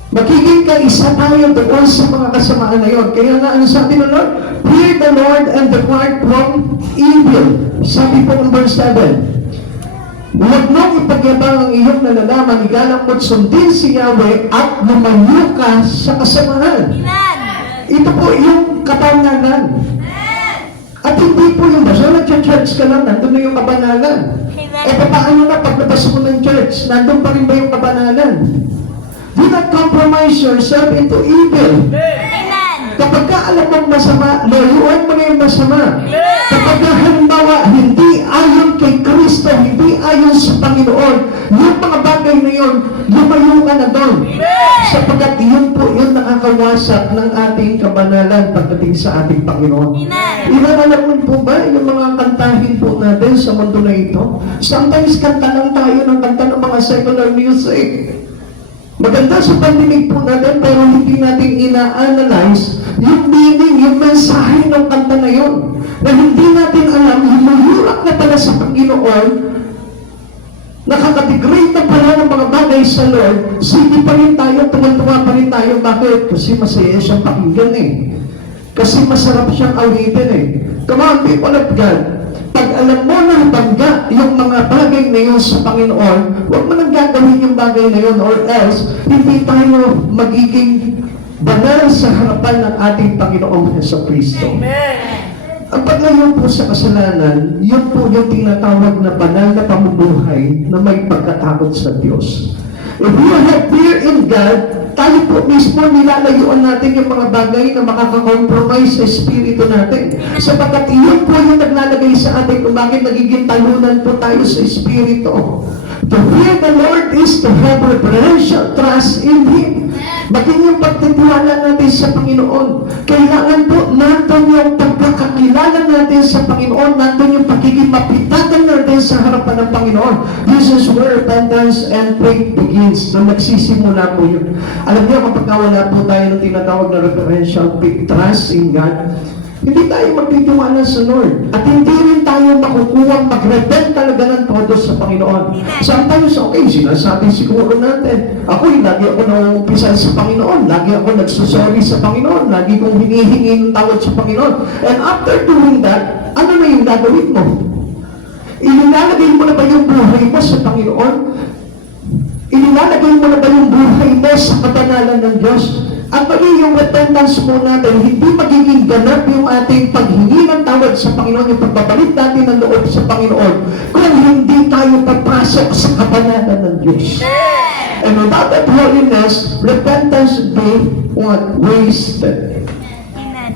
Magiging kaisa tayo doon sa mga kasamaan na yun. Kaya nga, ano sabi ng Lord? Fear the Lord and depart from evil. Sabi po ng verse 7. Huwag mong ipagyabang ang iyong nalalaman, igalang mo't sundin si Yahweh at lumayo ka sa kasamahan. Ito po yung kabanalan. At hindi po yung basta nag-church ka lang, nandun na yung kabanalan. E paano na paglabas mo ng church, nandun pa rin ba yung kabanalan? Do not compromise yourself into evil. Kapag ka alam mong masama, layuan mo na yung masama. Kapag ka halimbawa, hindi ayon kay Kristo, hindi ayon sa Panginoon, yung mga bagay na yun, lumayo ka na doon. Sapagkat yun po yung nakakawasak ng ating kabanalan pagdating sa ating Panginoon. Alam mo po ba yung mga kantahin po natin sa mundo na ito? Sometimes kanta lang tayo ng kanta ng mga secular music. Maganda sa pandinig po natin pero hindi natin ina-analyze yung meaning, yung mensahe ng kanta na yun. Na hindi natin alam, hinulak na pala sa Panginoon, nakakadegrade na pala ng mga bagay sa Lord, sige pa rin tayo, tumantuwa pa rin tayo. Bakit? Kasi masaya siyang pakinggan eh. Kasi masarap siyang awitin eh. Come on, people of God. Pag alam mo na bangga yung mga bagay na yun sa Panginoon, huwag mo nang gagawin yung bagay na yun or else, hindi tayo magiging banal sa harapan ng ating Panginoong Jesucristo. Ang paglayo po sa kasalanan, yun po yung tinatawag na banal na pamumuhay na may pagkatakot sa Diyos. If we have fear in God, tayo po mismo nilalayuan natin yung mga bagay na makakakompromise sa espiritu natin. Sapagkat iyon po yung naglalagay sa atin kung bakit nagiging talunan po tayo sa espiritu. To fear the Lord is to have reverential trust in Him. Maging yung pagtitiwala natin sa Panginoon. Kailangan po natin yung pagkakakilala natin sa Panginoon, natin yung pagiging mapitatan natin sa harapan ng Panginoon. This is where repentance and faith begins. So nagsisimula po yun. Alam niyo, kapag wala po tayo ng tinatawag na reverential trust in God, hindi tayo magtitiwala sa Lord. At hindi rin tayo makukuha mag-repent talaga ng todo sa Panginoon. Sometimes, okay, sinasabi siguro natin, lagi ako nangungumpisa sa Panginoon, lagi ako nagsusorry sa Panginoon, lagi kong hinihingi ng tawad sa Panginoon. And after doing that, ano na yung gagawin mo? Inilalagay mo na ba yung buhay mo sa Panginoon? Inilalagay mo na ba yung buhay mo sa kabanalan ng Diyos? At mali yung repentance po natin, hindi magiging ganap yung ating paghingi ng tawad sa Panginoon, yung pagbabalik natin ng loob sa Panginoon, kung hindi tayo papasok sa kabanalan ng Diyos. And without that holiness, repentance would be what? Wasted.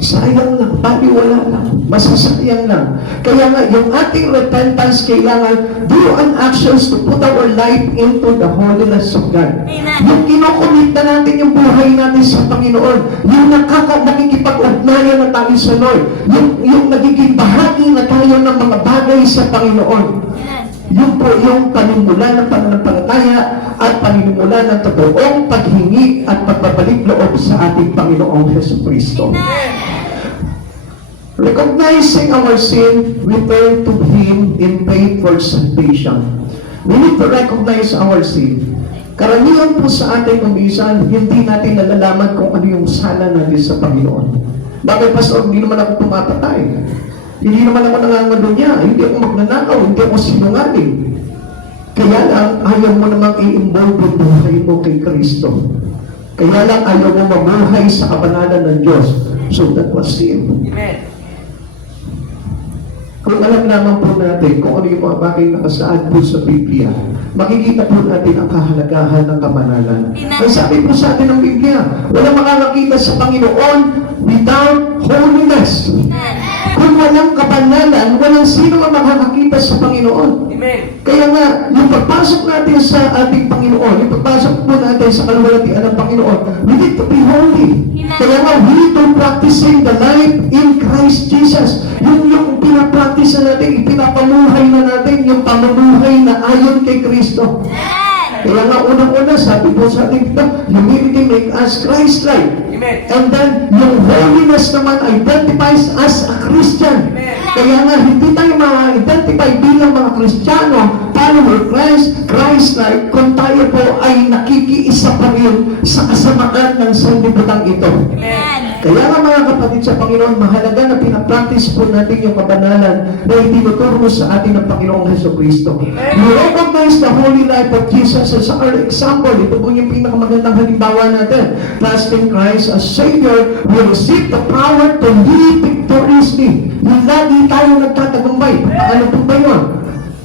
Sayang lang, baliwala lang, masasayang lang. Kaya nga, yung ating repentance kailangan do an actions to put our life into the holiness of God. Yung kinocommit na natin yung buhay natin sa Panginoon, yung nakikipag-ugnayan na tayo sa Lord, yung nagiging bahagi na tayo ng mga bagay sa Panginoon. Yun po yung panimula ng pananampalataya at panimula ng totoong paghingi at pagbabalik loob sa ating Panginoong Jesucristo. Recognizing our sin, we turn to Him in faith for salvation. We need to recognize our sin. Karamihan po sa atin kung minsan, hindi natin nalalaman kung ano yung sala natin sa Panginoon. Bakit, Pastor? Hindi naman ako pumapatay. Hindi naman ako nangangalunya. Hindi ako magnanakaw. Hindi ako sinungaling. Kaya lang, ayaw mo namang i-involve yung buhay mo kay Kristo. Kaya lang, ayaw mo mabuhay sa kabanalan ng Diyos. So that was sin. Amen. Kung alam naman po natin kung ano yung mga bagay na nakasaad po sa Biblia, makikita po natin ang kahalagahan ng kabanalan. Ang sabi po sa atin ng Biblia, walang makakakita sa Panginoon without holiness. Kung walang kabanalan, walang sino ang makakakita sa Panginoon. Amen. Kaya nga, yung pagpasok natin sa ating Panginoon, yung pagpasok po natin sa kaluwalhatian ng Panginoon, we need to be holy. Kaya nga, we need to practicing the life in Christ Jesus. Yung pinapractice na natin, ipinapamuhay na natin yung pamumuhay na ayon kay Kristo. Kaya nga, unang-una, sabi po sa ating ito, humility make us Christ-like. Amen. And then, yung holiness naman identifies us a Christian. Amen. Kaya nga, hindi tayo ma-identify bilang mga Kristiyano, follower Christ, Christ-like, kung tayo po ay nakikiisa pa rin sa kasamaan ng sanlibutan ito. Amen. Kaya nga mga kapatid sa Panginoon, mahalaga na pinapractice po natin yung kabanalan na itinuturo sa atin ng Panginoong Jesucristo. We recognize the holy life of Jesus as our example. Ito po yung pinakamagandang halimbawa natin. Trusting Christ as Savior, we receive the power to live victoriously. Yung lagi tayo nagtatagumpay. Ano po ba yun?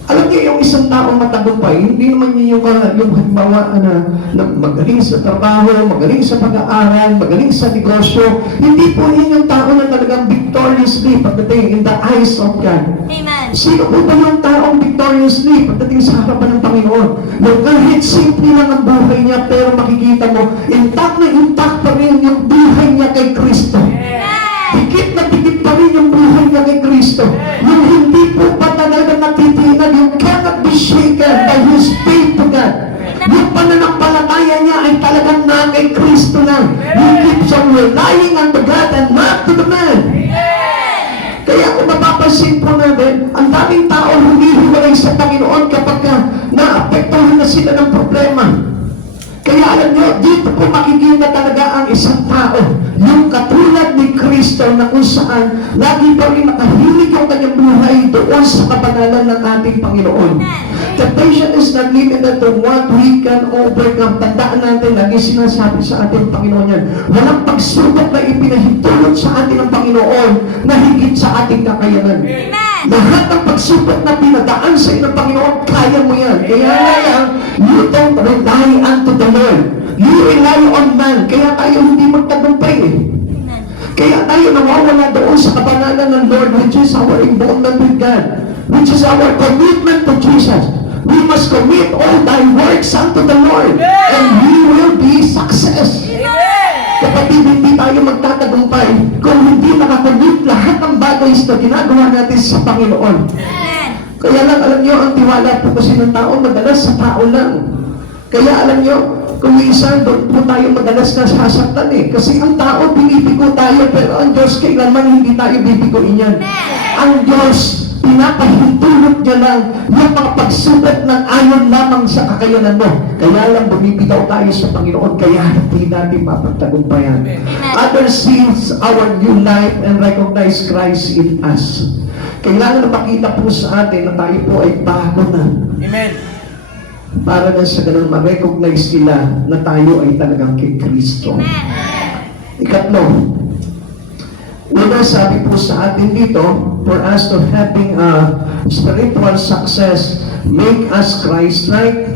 Alam niyo, yung isang taong matagumpay, hindi naman yun yung halimbawa na magaling sa trabaho, magaling sa pag-aaral, magaling sa negosyo. Hindi po yun yung tao na talagang victoriously pagdating in the eyes of God. Amen. Sino po ba yung taong victoriously pagdating sa harapan ng Panginoon? Yung kahit simple lang ang buhay niya, pero makikita mo, intact na intact pa rin yung buhay niya kay Kristo. Dikit na dikit pa rin yung buhay niya kay Kristo. Yung hindi po pa talaga natitinag, yung cannot be shaken by His faith to God. Yung pananampalataya niya ay talagang na kay Kristo lang. Yung keep keeps on relying on the God and not to the man. Kaya kung mapapansin po natin, ang daming tao humihiwalay sa Panginoon kapag naapektuhan na sila ng problema. Kaya alam nyo, dito po makikita talaga ang isang tao, yung katulad ni Kristo na kung saan lagi pa rin nakahilig yung kanyang buhay doon sa kabanalan ng ating Panginoon. Temptation is not limited to what we can overcome. Tandaan natin, lagi sinasabi sa ating Panginoon yan, walang pagsubok na ipinahintulot sa ating ng Panginoon na higit sa ating kakayanan. Lahat ng pagsubok na pinadaan sa inyo ng Panginoon, kaya mo yan. Kaya lang, you don't rely unto the Lord. You rely on man. Kaya tayo hindi magtagumpay eh. Kaya tayo nawawala doon sa kabanalan ng Lord, which is our involvement with God, which is our commitment to Jesus. We must commit all thy works unto the Lord, and we will be success. Kapatid, hindi tayo magtatagumpay kung hindi nakakommit lahat ng bagay na ginagawa natin sa Panginoon. Kaya lang, alam nyo, ang tiwala po kasi ng tao, madalas sa tao lang. Kaya alam nyo, kung minsan doon po tayo madalas nasasaktan eh. Kasi ang tao, binibigo tayo, pero ang Diyos kailanman hindi tayo bibigoin yan. Ang Diyos, pinapahintulot niya lang yung mga pagsubok ng ayon lamang sa kakayanan mo. Kaya lang bumibitaw tayo sa Panginoon, kaya hindi natin mapagtagumpayan. Others sees our new life and recognize Christ in us. Kailangan na makita po sa atin na tayo po ay bago na. Amen. Para na sa ganun ma-recognize nila na tayo ay talagang kay Kristo. Ikatlo, una sabi po sa atin dito, for us to having a spiritual success, make us Christ-like.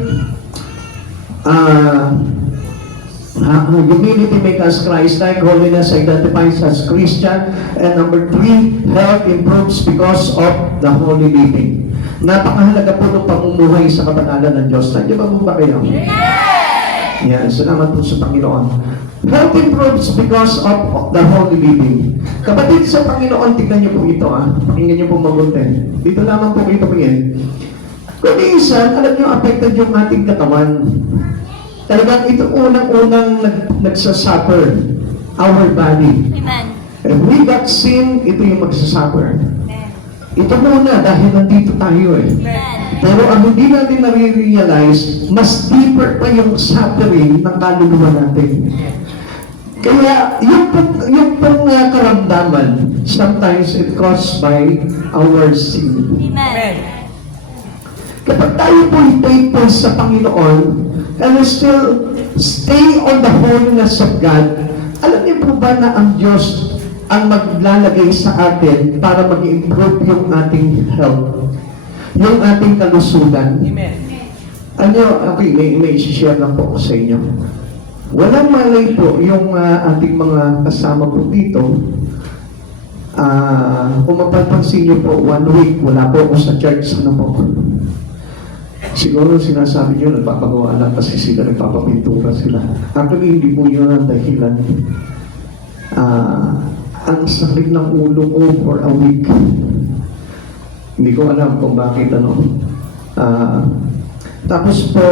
Humility make us Christ-like. Holiness identifies as Christian. And number 3, health improves because of the holy living. Napakahalaga po ng pamumuhay sa kabanalan ng Diyos. Nandiyan ba po ba kayo? Yan, salamat po sa Panginoon. Health improves because of the holy living. Kapatid sa Panginoon, tignan niyo po ito Pakinggan niyo po mabuti. Dito lamang po ito po yan. Kung minsan, alam niyo, affected yung ating katawan. Talagang ito unang-unang nagsasuffer. Our body. And we got sin, ito yung magsasuffer. Ito muna dahil nandito tayo eh. Pero ang hindi natin nare-realize, mas deeper pa yung suffering ng kaluluwa natin. Kaya yung pong karamdaman, sometimes it caused by our sin. Kapag tayo po'y faithful sa Panginoon, and we still stay on the holiness of God, alam niyo po ba na ang Diyos ang maglalagay sa atin para mag-improve yung ating health, yung ating kalusugan. Amen. Ano, okay, may share lang po sa inyo. Walang malay po yung ating mga kasama po dito. Kung mapapansin niyo po, 1 week, wala po ako sa church. Ano po? Siguro sinasabi niyo, nagpapagawa lang kasi sila, nagpapapintura sila. Actually, hindi po yun ang dahilan. Ang sakit ng ulo ko for a week. Hindi ko alam kung bakit tapos po,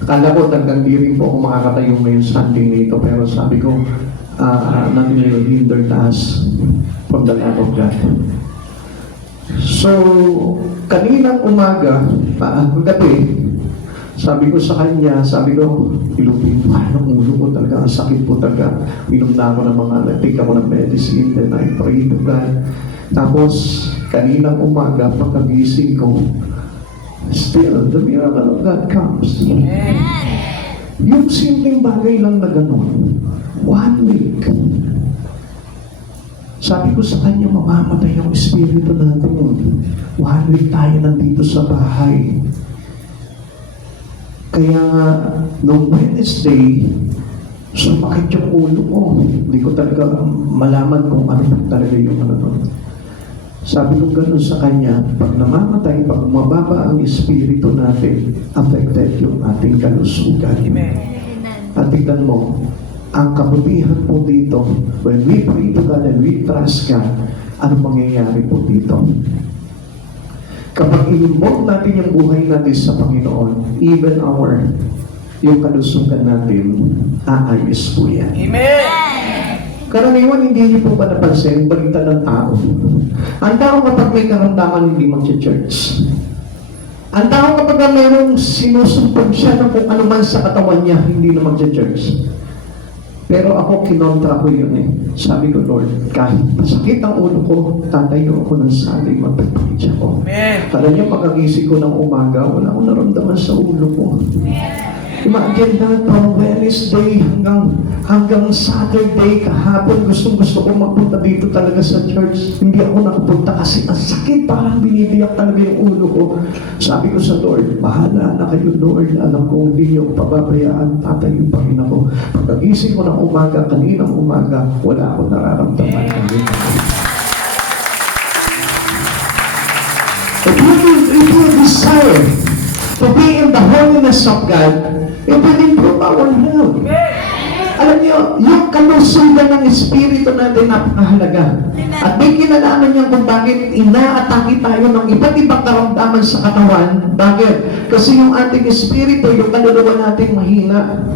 akala ko talagang di rin po ako makakatayo ngayon Sunday nito, pero sabi ko, nothing will hinder us from the love of God. So, kaninang umaga, gabi, sabi ko sa kanya, ilupin, ang ulo ko talaga, ang sakit po talaga. Inom na ako ng take ako ng medicine, then I pray to God. Tapos, kaninang umaga, pagkagising ko, still, the miracle of God comes. Yung simpleng bagay lang na gano'n, 1 week. Sabi ko sa kanya, mamamatay yung espiritu natin. 1 week tayo nandito sa bahay. Kaya noong Wednesday, sumakit yung ulo ko. Hindi ko talaga malaman kung ano talaga yung ano. Sabi ko gano'n sa kanya, pag namamatay, pag mababa ang espiritu natin, affected yung ating kalusugan. At tignan mo, ang kabutihan po dito, when we pray to God and we trust God, ano mangyayari po dito? Kapag inimbok natin yung buhay natin sa Panginoon, even yung kalusugan natin, aayos po yan. Amen. Karaniwan, hindi niyo po ba napansin, balita ng tao. Ang tao kapag may karamdaman, hindi mag-church. Ang tao kapag mayroong sinusumpag siya ng kung ano man sa katawan niya, hindi na mag-church. Pero ako, kinontra ko yun eh. Sabi ko, Lord, kahit masakit ang ulo ko, tatayo ako ng saling magpapakit ako. Amen. Kala niyo, pagkagising ko ng umaga, wala akong naramdaman sa ulo ko. Imagine na from Wednesday hanggang Saturday, kahapon, gusto ko magpunta dito talaga sa church. Hindi ako nakapunta kasi ang sakit, parang binibiyak talaga yung ulo ko. Sabi ko sa Lord, bahala na kayo Lord, alam ko hindi niyo pababayaan, tatayo pa rin ako. Pagkagising ko ng umaga, kaninang umaga, wala akong nararamdaman. If you desire to be in the holiness of God, it will improve our health. Alam niyo, yung kalusugan ng Espiritu natin napakahalaga. At may kinalaman niya kung bakit inaatake tayo ng iba't ibang karamdaman sa katawan. Bakit? Kasi yung ating Espiritu, yung kaluluwa natin mahina.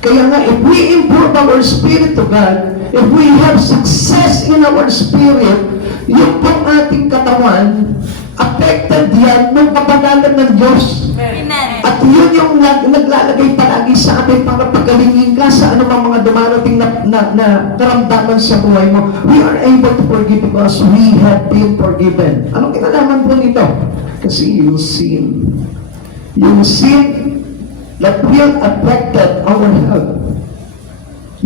Kaya nga, if we improve our spirit to God, if we have success in our spirit, yung pong ating katawan, affected yan ng kapanalan ng Diyos. Amen. At yun yung naglalagay palagi sa atin para pagalingin ka sa anumang mga dumarating na karamdaman sa buhay mo. We are able to forgive because we have been forgiven. Anong kinalaman po nito? Kasi yung sin. Yung sin that will affected our health.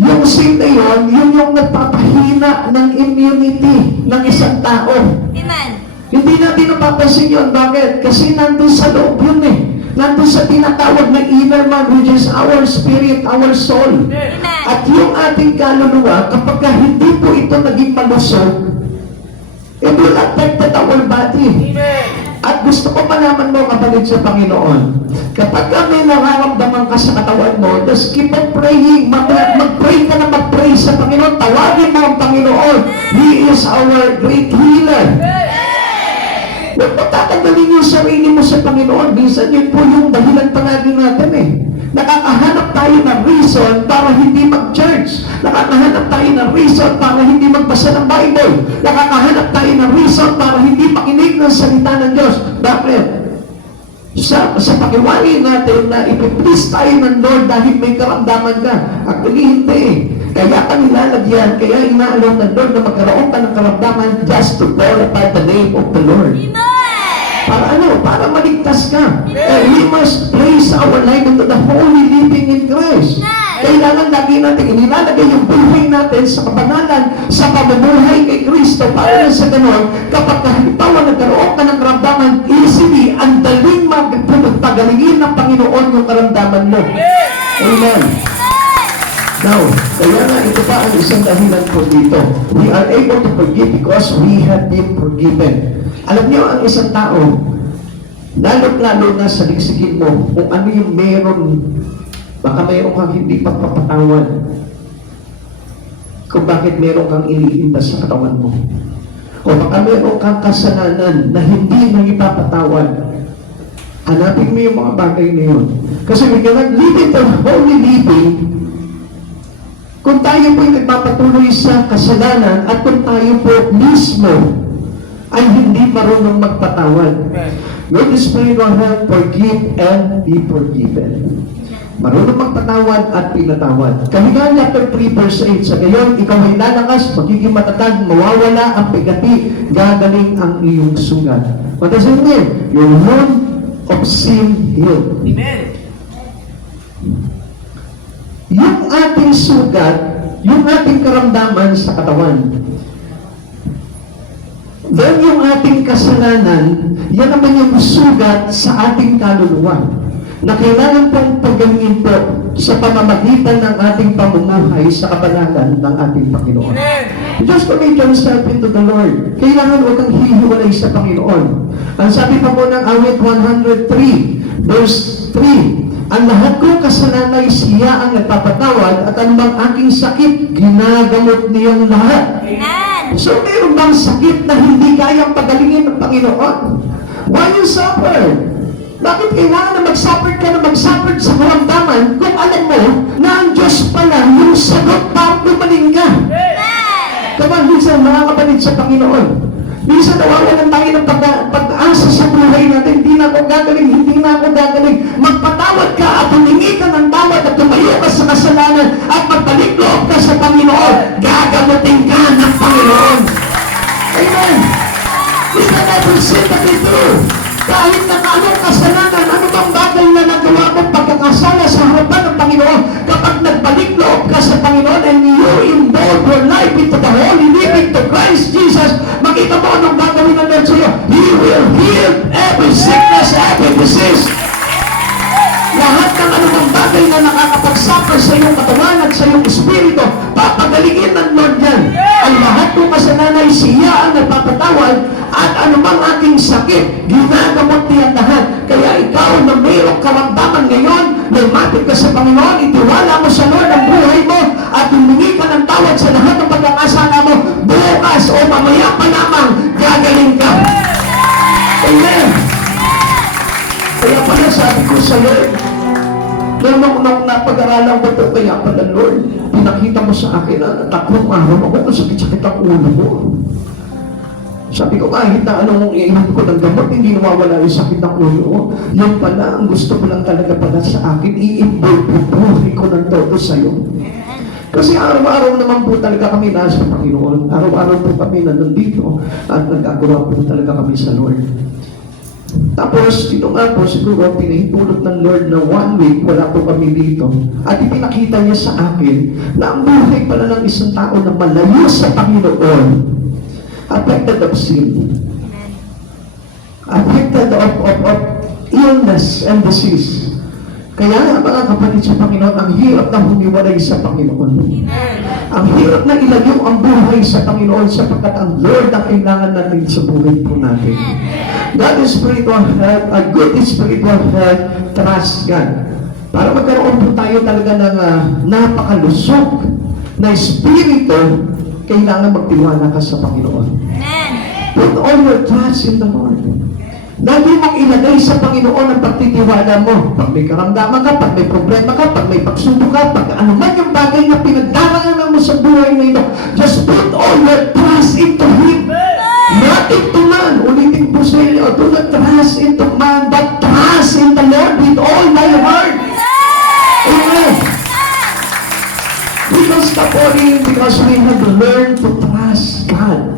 Yung sin na yun yung nagpapahina ng immunity ng isang tao. Amen. Hindi natin napapansin yun. Bakit? Kasi nandun sa loob yun eh. Nandun sa tinatawag na inner man, which is our spirit, our soul. Amen. At yung ating kaluluwa, kapag hindi po ito naging malusog, it will affect our body. Amen. At gusto ko malaman mo, kapatid sa Panginoon, kapag may nararamdaman ka sa katawan mo, just keep on praying. Mag-pray ka na mag-pray sa Panginoon. Tawagin mo ang Panginoon. He is our great healer. Huwag mo tatanggalin yung sarili mo sa Panginoon. Minsan yun po yung dahilan palagi natin eh. Nakakahanap tayo ng reason para hindi mag-church. Nakakahanap tayo ng reason para hindi magbasa ng Bible. Nakakahanap tayo ng reason para hindi makinig ng salita ng Diyos. Bakit? Sa pakiwari natin na ipiplease tayo ng Lord dahil may karamdaman ka. Actually, hindi eh. Kaya ka nilalagyan, kaya inaalaw ng Lord na magkaroon ka ng karamdaman just to glorify the name of the Lord. Para ano? Para maligtas ka. We must place our life into the holy living in Christ. Kailangan lagi natin inilalagay yung buhay natin sa kabanalan, sa pamumuhay kay Kristo. Para na sa ganon, kapag halimbawa nagkaroon ka ng karamdaman, easily, ang daling magpagalingin ng Panginoon yung karamdaman mo. Amen. Now, kaya nga ito pa ang isang dahilan po dito. We are able to forgive because we have been forgiven. Alam niyo, ang isang tao, lalo-lalo na sa ligsigin mo, kung ano yung meron, baka mayroon kang hindi pagpapatawad. Kung bakit meron kang iniintas sa katawan mo. O baka meron kang kasalanan na hindi na ipapatawad. Hanapin mo yung mga bagay na yun. Kasi we cannot live in the holy living kung tayo po'y nagpapatuloy sa kasalanan at kung tayo po mismo ay hindi marunong magpatawad. God is praying on help, forgive and be forgiven. Marunong magpatawad at pinatawad. Kahigaan chapter 3 verse 8, sa gayon, ikaw ay lalakas, magiging matatag, mawawala ang pigati, gagaling ang iyong sugat. What does it mean? Your wound of sin healed. Amen. Yung ating sugat, yung ating karamdaman sa katawan, then yung ating kasalanan, yan naman yung sugat sa ating kaluluwa na kailangan pong pagalingin po sa pamamagitan ng ating pamumuhay sa kabanalan ng ating Panginoon. Just commit yourself into the Lord. Kailangan huwag kang hihiwalay sa Panginoon. Ang sabi pa po ng awit 103, verse 3, ang lahat kong kasalanan ay siya ang nagpapatawad at anumang aking sakit, ginagamot niyang lahat. Amen. So, meron bang sakit na hindi kayang pagalingin ng Panginoon? Why you suffer? Bakit kailangan na mag-suffer ka na mag-suffer sa karamdaman kapatid sa Panginoon. Minsan nawawalan tayo ng pag-asa sa buhay natin. Hindi na ako gagaling. Magpatawad ka at humingi ka ng tawad at tumayo ka sa kasalanan at magbalik loob ka sa Panginoon. Gagamutin ka ng Panginoon. Amen. We can never sin that we do. Kahit na anong kasalanan, ano bang bagay na nagawa mong pagkakasala sa harapan ng Panginoon, kapag nagbalik loob ka sa Panginoon and you involve your life into the holy living to Christ Jesus, makita mo anong gagawin ng Lord sa'yo. He will heal every sickness, every disease. Lahat ng anumang bagay na nakakapagsuffer sa iyong katawan at sa iyong espiritu, papagalingin ng Lord yan. Ang lahat ng kasalanan ay siya ang nagpapatawad at anumang ating sakit, ginagamot niya lahat. Kaya ikaw na mayroong karamdaman ngayon, lumapit ka sa Panginoon, itiwala mo sa Lord ang buhay mo at humingi ka ng tawad sa lahat ng pagkakasala mo, bukas o mamaya pa lamang, gagaling ka. Amen. Kaya pala sabi ko sa Lord, nung napag-aralan ko ito, kaya pala Lord, pinakita mo sa akin na tatlong araw ako kung sakit-sakit ang ulo mo. Sabi ko, kahit na anong iinom ko ng gamot, hindi nawawala yung sakit ng ulo mo. Yung pala, ang gusto ko lang talaga pala sa akin, i-involve ko ng todo sa'yo. Kasi araw-araw naman po talaga kami nasa Panginoon. Araw-araw po kami na nandito at nag-agawa po talaga kami sa Lord. Tapos, dito nga po, siguro, pinahintulot ng Lord na 1 week, wala po kami dito. At ipinakita niya sa akin na ang buhay pala ng isang tao na malayo sa Panginoon, affected of sin, affected of illness and disease. Kaya mga kapatid sa Panginoon, ang hirap na humiwalay sa Panginoon. Ang hirap na ilayo ang buhay sa Panginoon sapagkat ang Lord ang kailangan natin sa buhay po natin. God is spiritual health, a good spiritual health, trust God. Para magkaroon po tayo talaga ng napakalusog na espiritu, kailangan magtiwala ka sa Panginoon. Put all your trust in the Lord. Lagi mong ilagay sa Panginoon ang pagtitiwala mo. Pag may karamdaman ka, pag may problema ka, pag may pagsubok ka, pag ano man yung bagay na pinagdaraanan mo sa buhay na ito, just put all your trust into Him. Not into man. Ulitin po sa inyo, do not trust into man, but trust in the Lord with all my heart. Amen. We don't stop only because we have learned to trust God.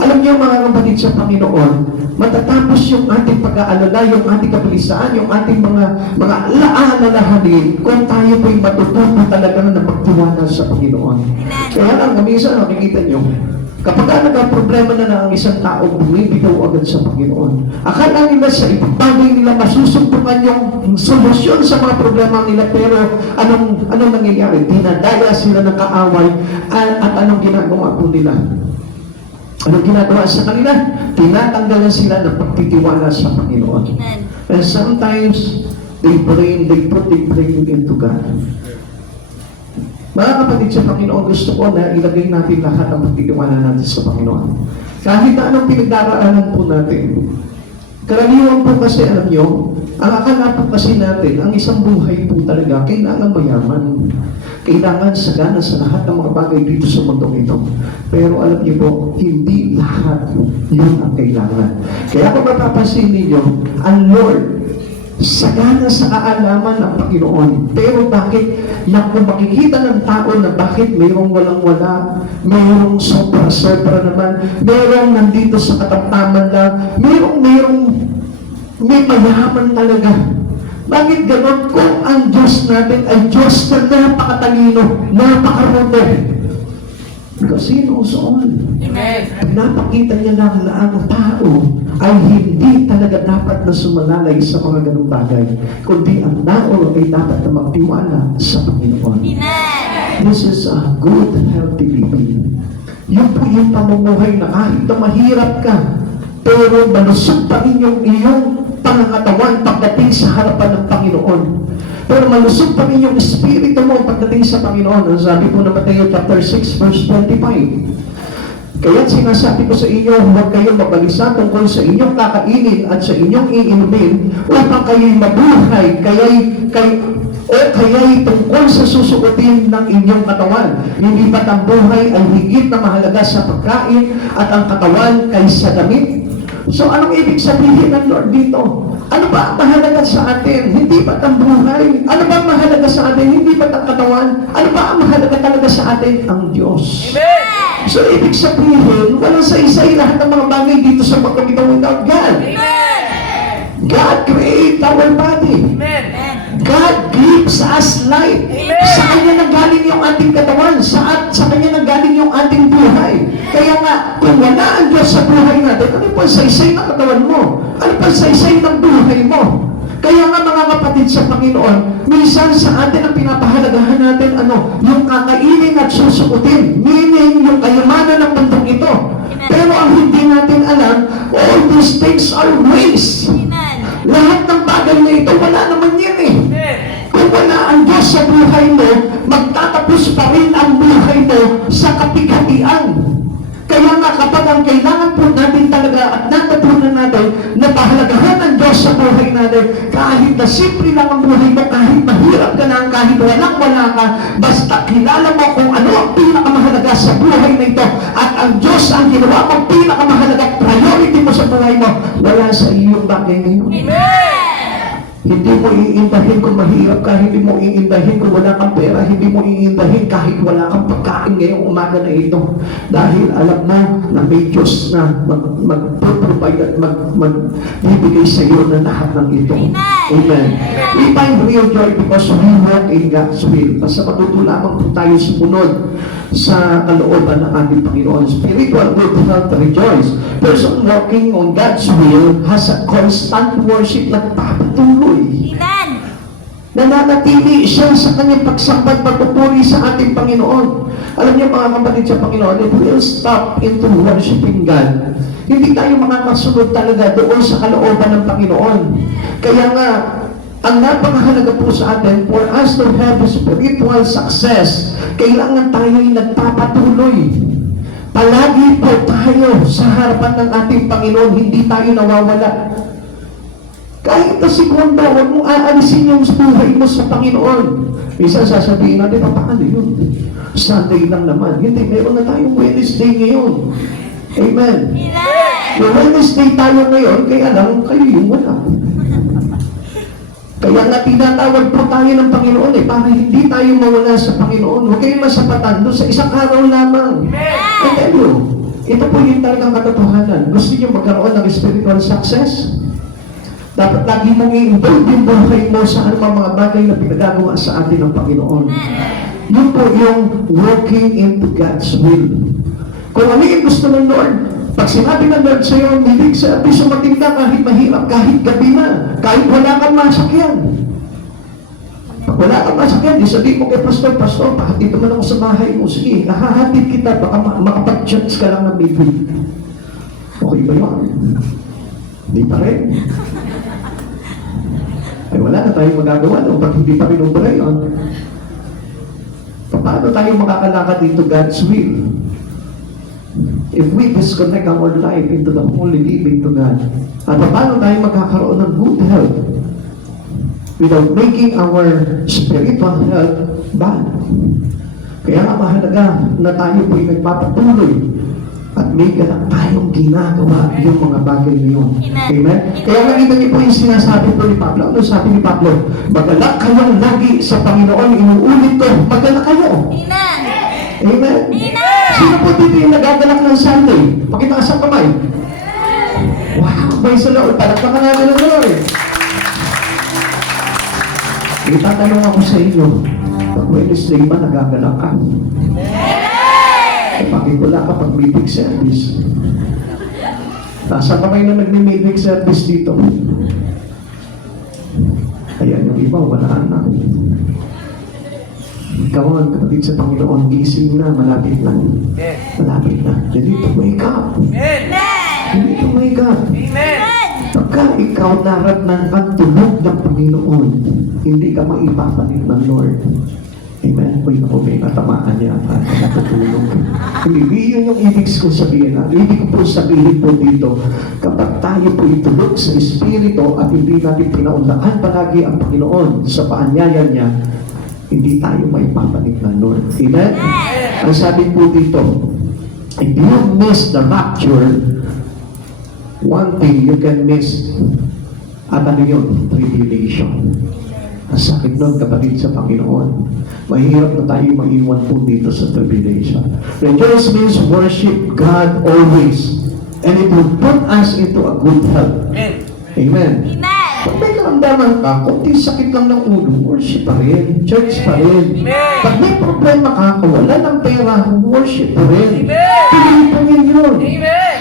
Alam niyo mga kapatid sa Panginoon, matatapos yung ating pag-aalala, yung ating kapalisaan, yung ating mga alalahanin kung tayo po'y matutunan talaga na magtiwala sa Panginoon. Kaya lang, minsan nakikita niyo, kapag nagka-problema na ang isang tao, bumibitaw agad sa Panginoon. Akala nila sa ibang bagay nila masusuntukan yung solusyon sa mga problema nila, pero anong nangyayari? Dinadaya sila ng kaaway at anong ginagawa po nila? Anong ginagawa sa kanila? Tinatanggalan sila ng pagtitiwala sa Panginoon. And sometimes, they put their blame into God. Mga kapatid sa Panginoon, gusto ko na ilagay natin lahat ang pagtitiwala natin sa Panginoon. Kahit na anong pinagdaraanan po natin. Karaniwan po kasi, alam nyo, ang akala po kasi natin, ang isang buhay po talaga, kailangan mayaman. Kailangan sagana sa lahat ng mga bagay dito sa mundong ito. Pero alam niyo po, hindi lahat yun ang kailangan. Kaya kung mapapansin ninyo, ang Lord, sagana sa kaalaman ng Panginoon. Pero bakit, kung makikita ng tao na bakit mayroong walang-wala, mayroong sobra-sobra naman, mayroong nandito sa katamtaman lang, may mayaman talaga. Bakit ganon kung ang Diyos natin ay Diyos na napakatalino, napakarunod? Because He knows all. Amen. Pag napakita niya lang na ang tao ay hindi talaga dapat na sumalalay sa mga ganong bagay, kundi ang tao ay dapat na magtiwala sa Panginoon. This is a good, healthy living. Yun po yung pamumuhay na kahit na mahirap ka, pero malusog pa rin yung iyong pangangatawan pagdating sa harapan ng Panginoon. Pero malusog pa rin yung espiritu mo pagdating sa Panginoon. Sabi po na Mateo chapter 6 verse 25. Kaya sinasabi ko sa inyo, huwag kayong mabalisa tungkol sa inyong kakainin at sa inyong iinumin upang kayo'y mabuhay, kaya'y tungkol sa susuotin ng inyong katawan. Hindi ba't ang buhay ay higit na mahalaga sa pagkain at ang katawan kaysa damit? So anong ibig sabihin ng Lord dito? Ano ba ang mahalaga sa atin? Hindi ba't ang buhay? Ano ba ang mahalaga sa atin? Hindi ba't ang katawan? Ano ba ang mahalaga talaga sa atin? Ang Diyos. Amen. So, ibig sabihin, walang sa-isay lahat ng mga bagay dito sa mundo without God. Amen. God create our body. Amen. God gives us life. Amen. Sa Kanya nanggaling yung ating katawan. Sa Kanya nanggaling yung ating buhay. Kaya nga, kung wala ang Diyos sa buhay natin, ano pa sa-isay ng katawan mo? Ano pa sa-isay ng buhay mo? Kaya nga mga kapatid sa Panginoon, minsan sa atin ang pinapahalagahan natin, yung kakainin at susukutin, meaning yung kayamanan ng mundong ito. Pero ang hindi natin alam, all these things are waste. Amen. Lahat ng bagay na ito, wala naman yan eh. Amen. Kung wala ang Diyos sa buhay mo, magtatapos pa rin ang buhay mo sa kapighatian. Kaya nga kapag ang kailangan po natin talaga at natutunan natin na pahalagahan ng Diyos sa buhay natin, kahit na simple lang ang buhay mo, kahit mahirap ka lang, kahit walang-wala ka, basta kilala mo kung ano ang pinakamahalaga sa buhay na ito at ang Diyos ang ginawa mong pinakamahalaga at priority mo sa buhay mo, wala sa iyong bagay ngayon. Amen. Hindi mo iindahin kung mahirap ka, hindi mo iindahin kung wala kang pera, hindi mo iindahin kahit wala kang pagkain ngayong umaga na ito. Dahil alam mo na may Diyos na mag-provide at magbibigay sa iyo na lahat ng ito. Amen. We find real joy because we walk in God's will. Basta matuto lamang po tayo sumunod sa kalooban ng ating Panginoon. Spiritual good health, rejoice. Person walking on God's will has a constant worship na papatuloy. Amen. Nananatili siya sa kanyang pagsambad, pagpupuri sa ating Panginoon. Alam niyo mga kapatid sa Panginoon, if we'll stop into worshiping God, hindi tayo makakasunod talaga doon sa kalooban ng Panginoon. Kaya nga, ang napakahalaga po sa atin, for us to have spiritual success, kailangan tayo'y nagpapatuloy. Palagi po tayo sa harapan ng ating Panginoon, hindi tayo nawawala. Kahit na segundo, huwag mong aalisin yung buhay mo sa Panginoon. Minsan sasabihin natin, paano yun? Sunday lang naman. Hindi, meron na tayong Wednesday ngayon. Amen. Yung Wednesday tayo ngayon, kaya lang kayo yung wala. Kaya nga tinatawag po tayo ng Panginoon para hindi tayo mawala sa Panginoon. Huwag kayong masapatan doon sa isang araw lamang. I tell you, ito po yung talagang katotohanan. Gusto niyo magkaroon ng spiritual success? Dapat lagi mong i-involve yung buhay mo sa anumang mga bagay na pinagagawa sa atin ng Panginoon. Yun po yung working into God's will. Kung ano yung gusto ng Lord, pag sinabi ng Lord sa'yo, hindi sa sumating ka kahit mahirap, kahit gabi na, kahit wala kang masakyan. Pag wala kang masakyan, di sabihin mo kay Pastor, pahatid naman ako sa bahay mo. Sige, hahatid kita, baka makapag-church ka lang na maybe. Okay ba yun? Hindi pa rin. Ay wala na tayong magagawa doon pag hindi pa rin ubra yun. Paano tayo makakalakad into God's will? If we disconnect our life into the holy living to God, at paano tayo magkakaroon ng good health without making our spiritual health bad? Kaya nga mahalaga na tayo po'y nagpapatuloy at may ganap tayong ginagawa yung mga bagay na yun. Amen? Kaya nga ito niyo po yung sinasabi po ni Pablo. Ano sabi ni Pablo? Magalak kayong lagi sa Panginoon. Inuulit ko, magalak kayo. Amen. Amen? Amen. Sino po dito yung nagagalak ng Sunday? Pakita sa kamay. Wow, may sa Lord. Palakpakan natin ng Lord. Itatanong ako sa inyo, pag Wednesday ba nagagalak ka? Bakit wala ka pag meeting service? Nasa kamay na nagme-meeting service dito. Ayan, yung iba, wala na. Ikaw ang kapatid sa Panginoon, gising na, malapit na. Malapit na. You need to wake up. You need to wake up. Pagka ikaw narad ng pagtulog ng Panginoon, hindi ka maipapalit ng Lord. Amen. Uy, ako may natamaan niya at natutulog. Hindi, yun yung ibig ko sabihin. Ibig ko po sabihin po dito, kapag tayo po itulog sa Espiritu at hindi natin pinaunlakan palagi ang Panginoon sa paanyaya niya, hindi tayo may papalik ng Lord. Amen? Ang sabi po dito, if you miss the rapture, one thing you can miss, at ano yun? Tribulation. Ang sakit nun, kapatid sa Panginoon. Mahirap na tayo maiwan po dito sa tribulation. Rejoice means worship God always. And it will put us into a good health. Amen. Pag may karamdaman ka, kunting sakit lang ng ulo, worship pa rin, church pa rin. Pag may problema ka, wala ng pera, worship pa rin. Piliin pa rin yun.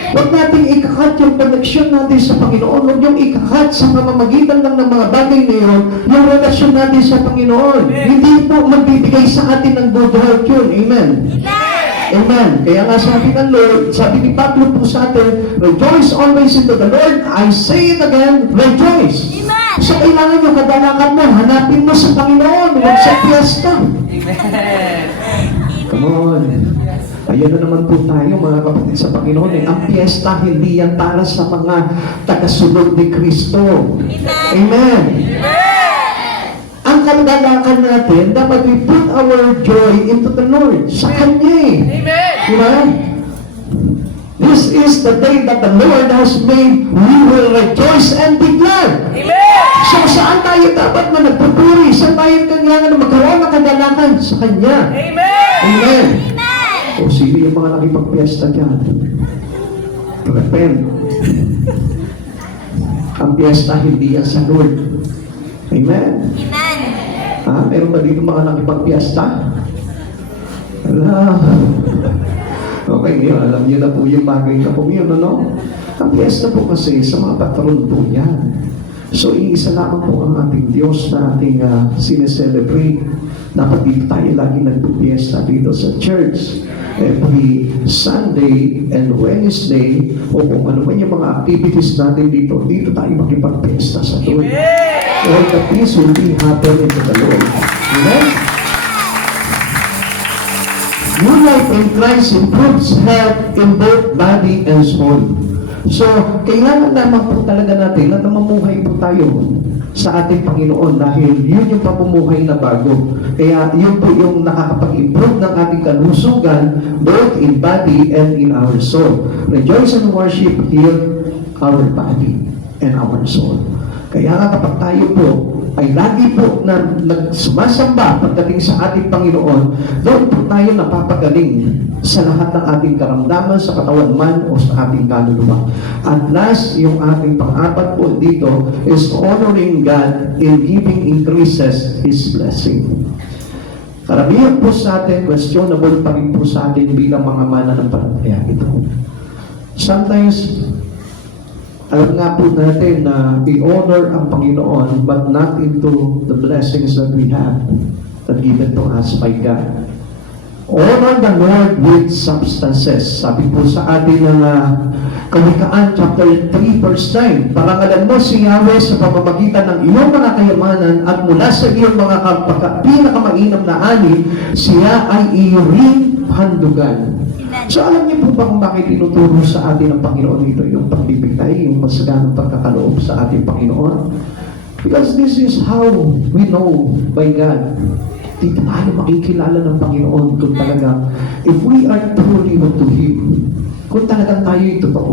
Huwag nating ikakat yung connection natin sa Panginoon. Huwag yung ikakat sa pamamagitan lang ng mga bagay na yun, yung relasyon natin sa Panginoon. Hindi po magbibigay sa atin ng good health yun. Amen. Amen. Kaya nga sabi ng Lord, sabi ni Pablo po sa atin, rejoice always in the Lord. I say it again, rejoice. Amen. So kailangan yung kadalakan mo, hanapin mo sa Panginoon, huwag sa piyesta. Come on. Ayan na naman po tayo mga kapatid sa Panginoon. Ang piyesta hindi yan para sa mga tagasunod ni Kristo. Amen. Ang kandalakan natin, dapat we put our joy into the Lord. Sa Kanya eh. Amen. Diba? This is the day that the Lord has made. We will rejoice and be glad. Amen. So saan tayo dapat na nagpupuri? Saan tayo kailangan na magkaroon ng kandalakan? Sa Kanya. Amen. Amen. O sino yung mga nakipagpiesta dyan? Repent. Ang piyesta hindi yan sa Lord. Amen. Meron ba dito mga nakipagpiesta? Wala. Okay, yun. Alam niyo na po yung bagay na po yun, ano? Ang piyesta po kasi sa mga patron po yan. So, iisa lamang po ang ating Diyos na ating sineselebrate. Dapat dito tayo lagi nagpupiesta dito sa church. Every Sunday and Wednesday, o kung ano man yung mga activities natin dito, dito tayo makipagpiesta sa Lord. All the peace will be happen into the Lord. Amen? New life in Christ improves health in both body and soul. So, kailangan naman po talaga natin na mamuhay po tayo sa ating Panginoon dahil yun yung pamumuhay na bago. Kaya yun po yung nakakapag-improve ng ating kalusugan both in body and in our soul. Rejoice and worship heal our body and our soul. Kaya nga kapag tayo po ay lagi po na nagsumasamba pagdating sa ating Panginoon, doon po tayo napapagaling sa lahat ng ating karamdaman sa katawan man o sa ating kaluluwa. At last, yung ating pang-apat po dito is honoring God in giving increases His blessing. Karamihan po sa atin, questionable pa rin po sa atin bilang mga mananampalataya ito. Sometimes, alam nga po natin na i-honor ang Panginoon but not into the blessings that we have that given to us by God. Honor the Lord with substances. Sabi po sa atin ng Kawikaan chapter 3 verse 9, parangalan mo si Yahweh sa pamamagitan ng iyong mga kayamanan at mula sa iyong mga pinakamainam na ani, siya ay iyong handugan. So alam niyo po bang bakit tinuturo sa atin ng Panginoon ito yung pagbibigay, yung masaganang pagkakaloob sa ating Panginoon? Because this is how we know by God. Dito tayo makikilala ng Panginoon kung talaga, if we are truly to Him, kung talagang tayo yung totoo.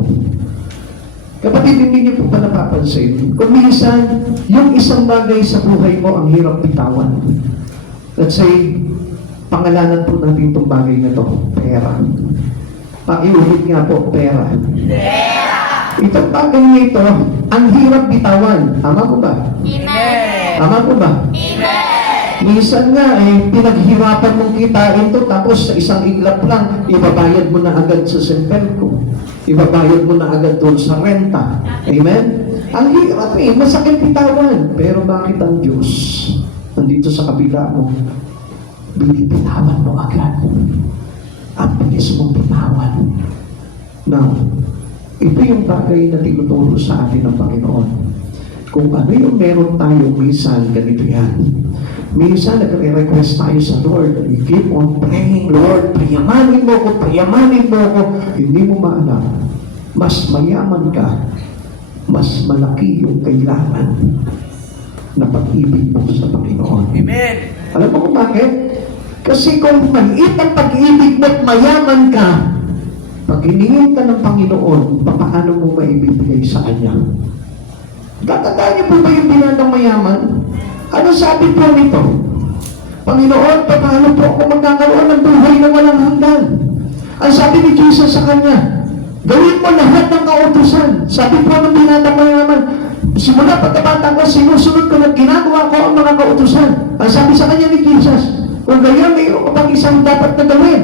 Kapatid, hindi niyo po pa napapansin, kung minsan, yung isang bagay sa buhay mo ang hirap bitawan. Let's say, pangalanan po natin itong bagay na ito, pera. Pakiulit nga po, pera. Itong bagay na ito, ang hirap bitawan. Tama po ba? Tama po ba? Minsan nga, pinaghirapan mong kitain to, tapos sa isang iglap lang, ibabayad mo na agad sa Sentelco. Ibabayad mo na agad doon sa renta. Amen? Ang hirap masakit bitawan. Pero bakit ang Diyos nandito sa kabila mo? Binibitawan mo agad. Ang bilis mong bitawan. Now, ito yung bagay na tinuturo sa atin ng Panginoon. Kung ano yung meron tayo minsan, ganito yan. Minsan, nagre-request tayo sa Lord. We keep on praying, Lord, payamanin mo ko, payamanin mo ko. Hindi mo maalam. Mas mayaman ka, mas malaki yung kailangan na pag-ibig mo sa Panginoon. Amen. Alam mo kung bakit? Kasi kung maliit ang pag-ibig mo at mayaman ka, pag hiningin ka ng Panginoon, paano mo maibibigay sa Kanya? Tatandaan niyo po ba yung binatang mayaman? Ano sabi po nito? Panginoon, paano po ako magkakaroon ng buhay na walang hanggan? Ang sabi ni Jesus sa kanya, gawin mo lahat ng kautusan. Sabi po ng binatang mayaman, simula pagkabata ko, sinusunod ko na ginagawa ko ang mga kautusan. Ang sabi sa kanya ni Jesus, kung ganyan, mayroon ka pang isang dapat na gawin.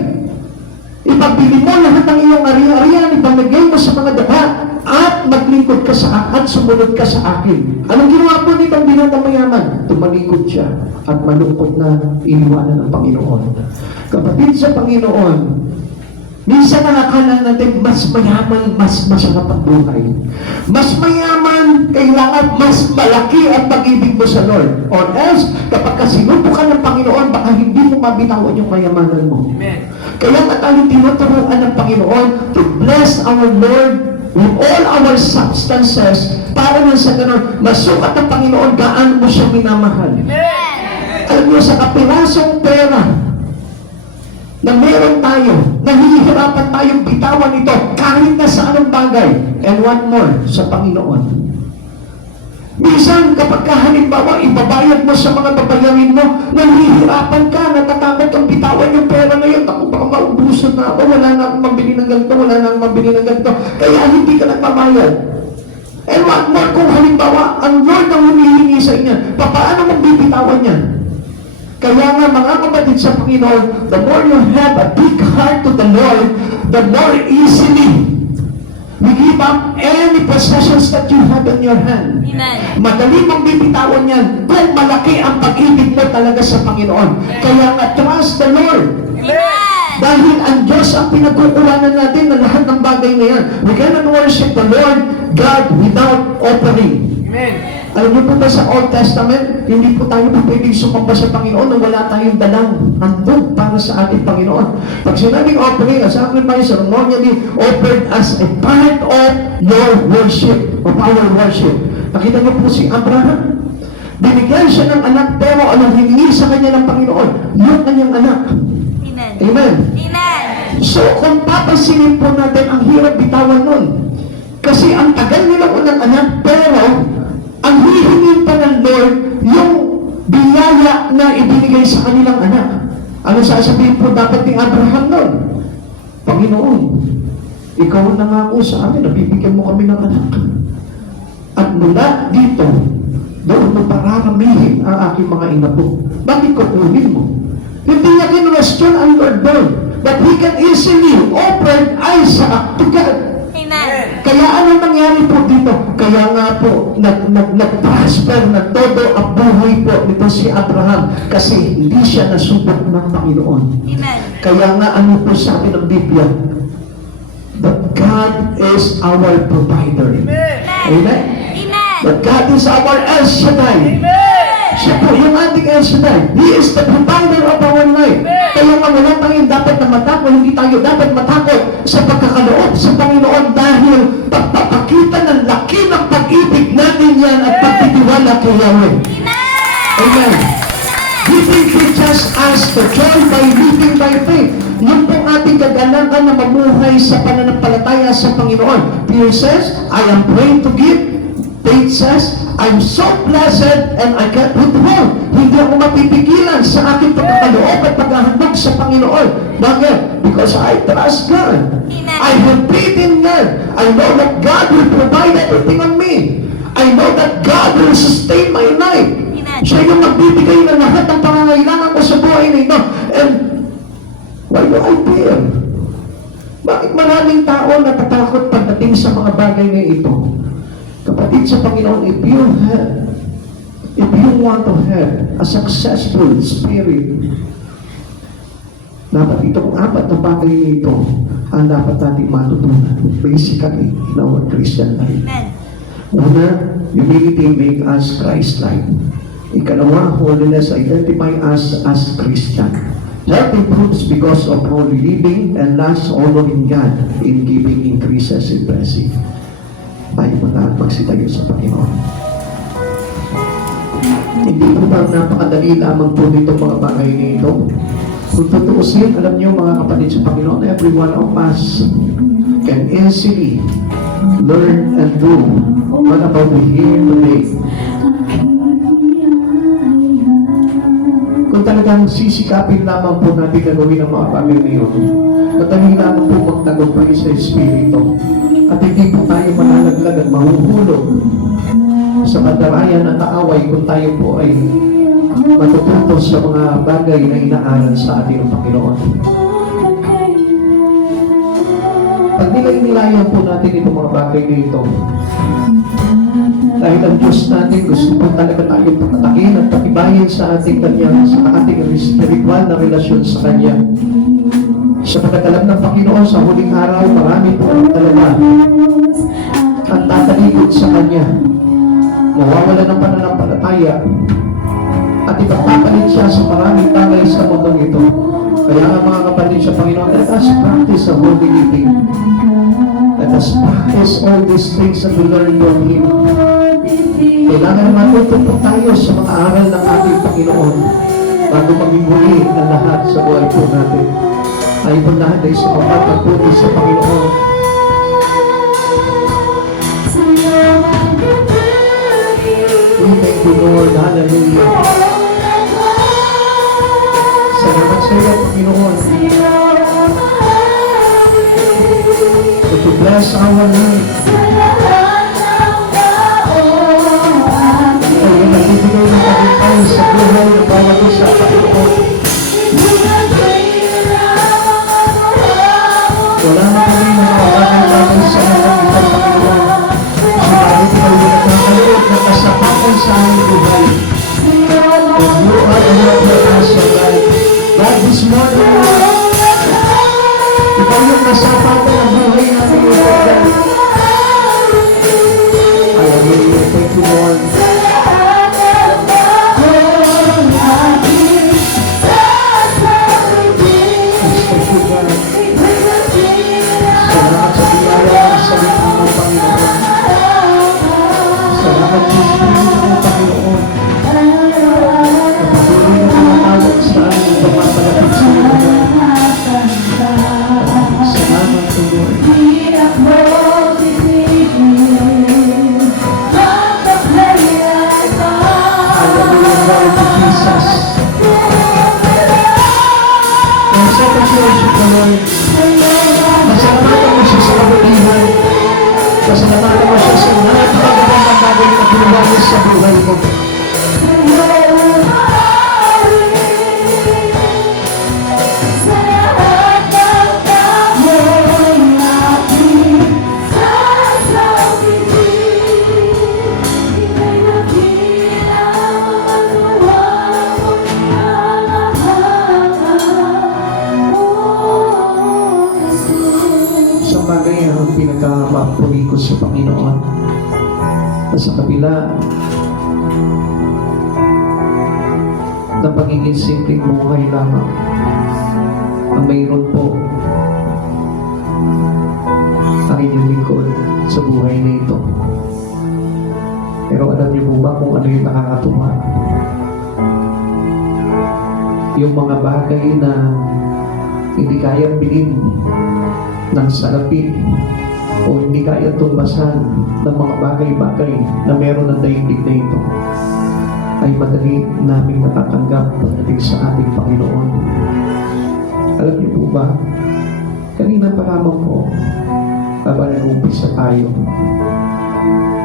Ipagbili mo lahat ng iyong ari-arian, ipamigay mo sa mga daba, at maglingkod ka sa at sumunod ka sa akin. Anong ginawa po nitong binatang mayaman? Tumalikod siya at malungkot na iniwanan ng Panginoon. Kapatid sa Panginoon, minsan nakakala natin mas mayaman, mas masarap ang buhay. Mas mayaman, kailangan mas malaki ang pag-ibig mo sa Lord. Or else, kapag sinubukan ng Panginoon, baka hindi mo mabitawan yung kayamanan mo. Amen. Kaya nga tayo tinuturuan ng Panginoon to bless our Lord with all our substances para na sa ganun, masukat ng Panginoon gaano mo siya minamahal. Amen. Alam niyo, sa kapirasong pera na meron tayo, nahihirapan tayong bitawan ito kahit na sa anong bagay. And one more, sa Panginoon. Minsan, kapag halimbawa, ibabayad mo sa mga babayarin mo, nahihirapan ka, natatakot kang bitawan yung pera na yun. Ako, baka maubusan na ako, wala na akong mabili ng ganito, wala na akong mabili ng ganito. Kaya hindi ka nagbabayad. And one more, kung halimbawa, ang Lord ang humihingi sa inyo, paano mong bibitawan yan? Kaya nga mga kapatid sa Panginoon, the more you have a big heart to the Lord, the more easily we give up any possessions that you have in your hand. Amen. Madali mong bibitawan yan kung malaki ang pag-ibig mo talaga sa Panginoon. Kaya nga, trust the Lord. Amen. Dahil ang Diyos ang pinagkukuhanan natin na lahat ng bagay na yan. We cannot worship the Lord God without offering. Amen. Alam niyo po ba sa Old Testament, hindi po tayo pwedeng sumamba sa Panginoon nang wala tayong dalang handog para sa ating Panginoon. Pag sinabing offering, a sacrifice ceremonially offered as a part of your worship, of our worship. Nakita niyo po si Abraham. Binigyan siya ng anak, pero anong hiningi sa kanya ng Panginoon? Yung kanyang anak. Amen. Amen. Amen. So, kung papasinin po natin, ang hirap bitawan nun. Kasi ang tagal nilang unang anak, pero ang hihingin pa ng Lord, yung biyaya na ibinigay sa kanilang anak. Ano sasabihin po dapat ni Abraham nun? Panginoon, ikaw ang nangako sa amin, nabibigyan mo kami ng anak. At mula dito, doon mo pararamihin ang aking mga inapo. Bakit ko unin mo? Hindi niya kinwestiyon ang Lord doon. But he can easily offer Isaac to God. Amen. Kaya ano nangyari po dito? Kaya nga po, nag-prosper na todo ang buhay po nito si Abraham kasi hindi siya nasubok ng Panginoon. Amen. Kaya nga ano po sabi ng Biblia? That God is our provider. Amen. Amen? Amen. That God is our El Shaddai. Amen. Siya po yung ating El Shaddai. He is the provider of our life. Kaya nga wala tayong dapat na matakot, hindi tayo dapat matakot sa pagkakaloob sa Panginoon dahil pagpapakita ng laki ng pag-ibig natin yan at pagtitiwala kay Yahweh. Amen. Giving teaches us the joy by living by faith. Yung pong ating kagalakan na mamuhay sa pananampalataya sa Panginoon. Peter says, I am praying to give. Faith says, I'm so blessed and I can't withhold. Hindi ako mapipigilan sa aking pagkakaloob at paghahandog sa Panginoon. Bakit? Because I trust God. I have faith in God. I know that God will provide everything on me. I know that God will sustain my life. Siya yung magbibigay na lahat ng pangangailangan ko sa buhay na ito. And why do I fear? Bakit maraming tao natatakot pagdating sa mga bagay na ito? Kapatid sa Panginoon, if you want to have a successful spirit, dapat itong apat na bagay nito ang dapat natin matutunan basically in our Christian life. Amen. Una, humility make us Christ-like. Ikalawa, holiness identify us as Christian. That improves because of holy living, and last, honoring God in giving increases in blessing. Tayo po lahat magsitayo sa Panginoon. Hindi po ba napakadali lamang po dito mga bagay nito? Kung tutuusin, alam niyo mga kapatid sa Panginoon, every one of us can easily learn and do what about we hear today. Kung talagang sisikapin lamang po natin gagawin ang mga bagay ngayon, madali lamang po magtagumpay sa Espiritu. At hindi po tayo malalaglag at mahuhulog sa pandarayan at kaaway kung tayo po ay matututo sa mga bagay na inaaral sa ating Panginoon. Pag nilay-nilayan po natin itong mga bagay dito, dahil ang Diyos natin gusto po talaga tayong patatakin at patibayin sa ating spiritual na relasyon sa Kanya. Sa pagkakalam ng Panginoon sa huling araw, marami po ang talaga ang tatalikod sa Kanya. Mawawala ng pananampalataya at ipagpapalit siya sa maraming tagay sa mundong ito. Kaya nga mga kapatid sa Panginoon, let us practice a holy living. Let us practice all these things that we learn from Him. Kailangan matuto po tayo sa mga aral ng ating Panginoon bago maging muli ang lahat sa buhay po natin. Tayo po lahat ay sumapat at puli sa Panginoon. We thank you, Lord. Hallelujah. Salamat sa iyo, Panginoon. To bless our life. Ay, nagbibigay ng tagumpay sa buhay ng bawat isa, Panginoon. Wala na kami nakakagay sa mga ito, Panginoon. Subalit kayo nagkakalit na kasapatan sa aming buhay. And you are the Lord of us, O God. God, this morning, ikaw yung kasapatan ng buhay natin, O God. Hallelujah. Thank you, Lord. Salamat sa biyaya ng salita mo, Panginoon. Salamat sa Espiritu mo, Panginoon. Napatuloy na tumatawag sa aming pagpapalapit sa iyo, God. Salamat sa Lord. Hallelujah, Lord Jesus. And sa pag-worship ka, Lord, pasalamatan mo siya sa kabutihan. Pasalamatan mo siya sa napakagandang bagay na ginawa mo sa buhay mo. Isang bagay ang pinagkamapuri ko sa Panginoon na sa kabila ng pagiging simpleng buhay lamang ang mayroon po ang inyong lingkod sa buhay na ito. Pero alam niyo po ba kung ano yung nakakatuwa? Yung mga bagay na hindi kayang bilhin ng salapin o hindi kaya tumbasan ng mga bagay-bagay na meron ng daigdig na ito ay madali namin natatanggap pagdating sa ating Panginoon. Alam niyo po ba, kanina pa lamang po, habang nag-umpisa tayo,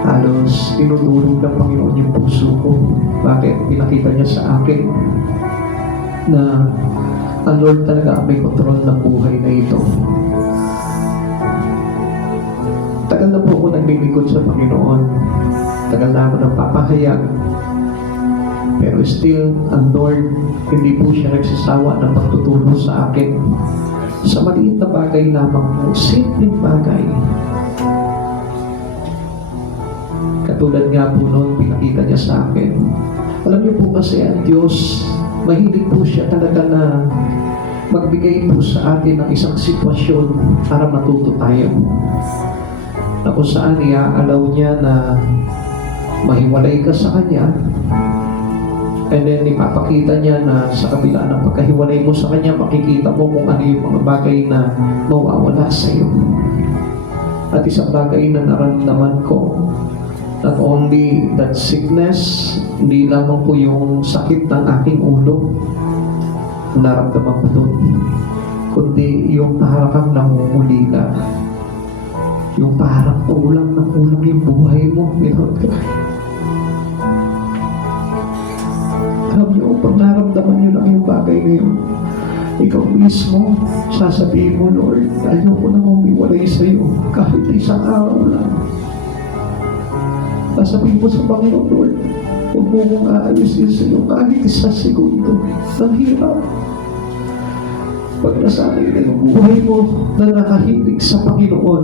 halos tinutulog ng Panginoon yung puso ko. Bakit? Pinakita niya sa akin na ang Lord talaga ang may kontrol ng buhay na ito. Tagal na po ako naglilingkod sa Panginoon. Tagal na ako nagpapahayag. Pero still, ang Lord, hindi po siya nagsasawa ng pagtutulong sa akin. Sa maliit na bagay lamang po, simpleng bagay. Katulad nga po noon, pinakita niya sa akin Alam niyo po kasi ang Diyos, mahilig po siya talaga na magbigay po sa atin ng isang sitwasyon para matuto tayo. Na kung saan iaalaw niya na mahiwalay ka sa Kanya, and then ipapakita niya na sa kabila ng pagkahiwalay mo sa Kanya, makikita mo kung ano yung mga bagay na mawawala sa iyo. At isang bagay na naramdaman ko, not only that sickness, hindi lamang po yung sakit ng aking ulo, naramdaman ko doon, kundi yung parang kang nangungulila, yung parang kulang na kulang yung buhay mo, alam niyo, pag naramdaman niyo lang yung bagay na yun, ikaw mismo, sasabihin mo, Lord, ayoko na umiwalay sa iyo kahit isang araw lang. Sasabihin mo sa Panginoon, Lord, huwag mo mong aalisin sa iyo kahit isang segundo. Ang hirap. Pag nasanay na yung buhay mo na nakahimik sa Panginoon,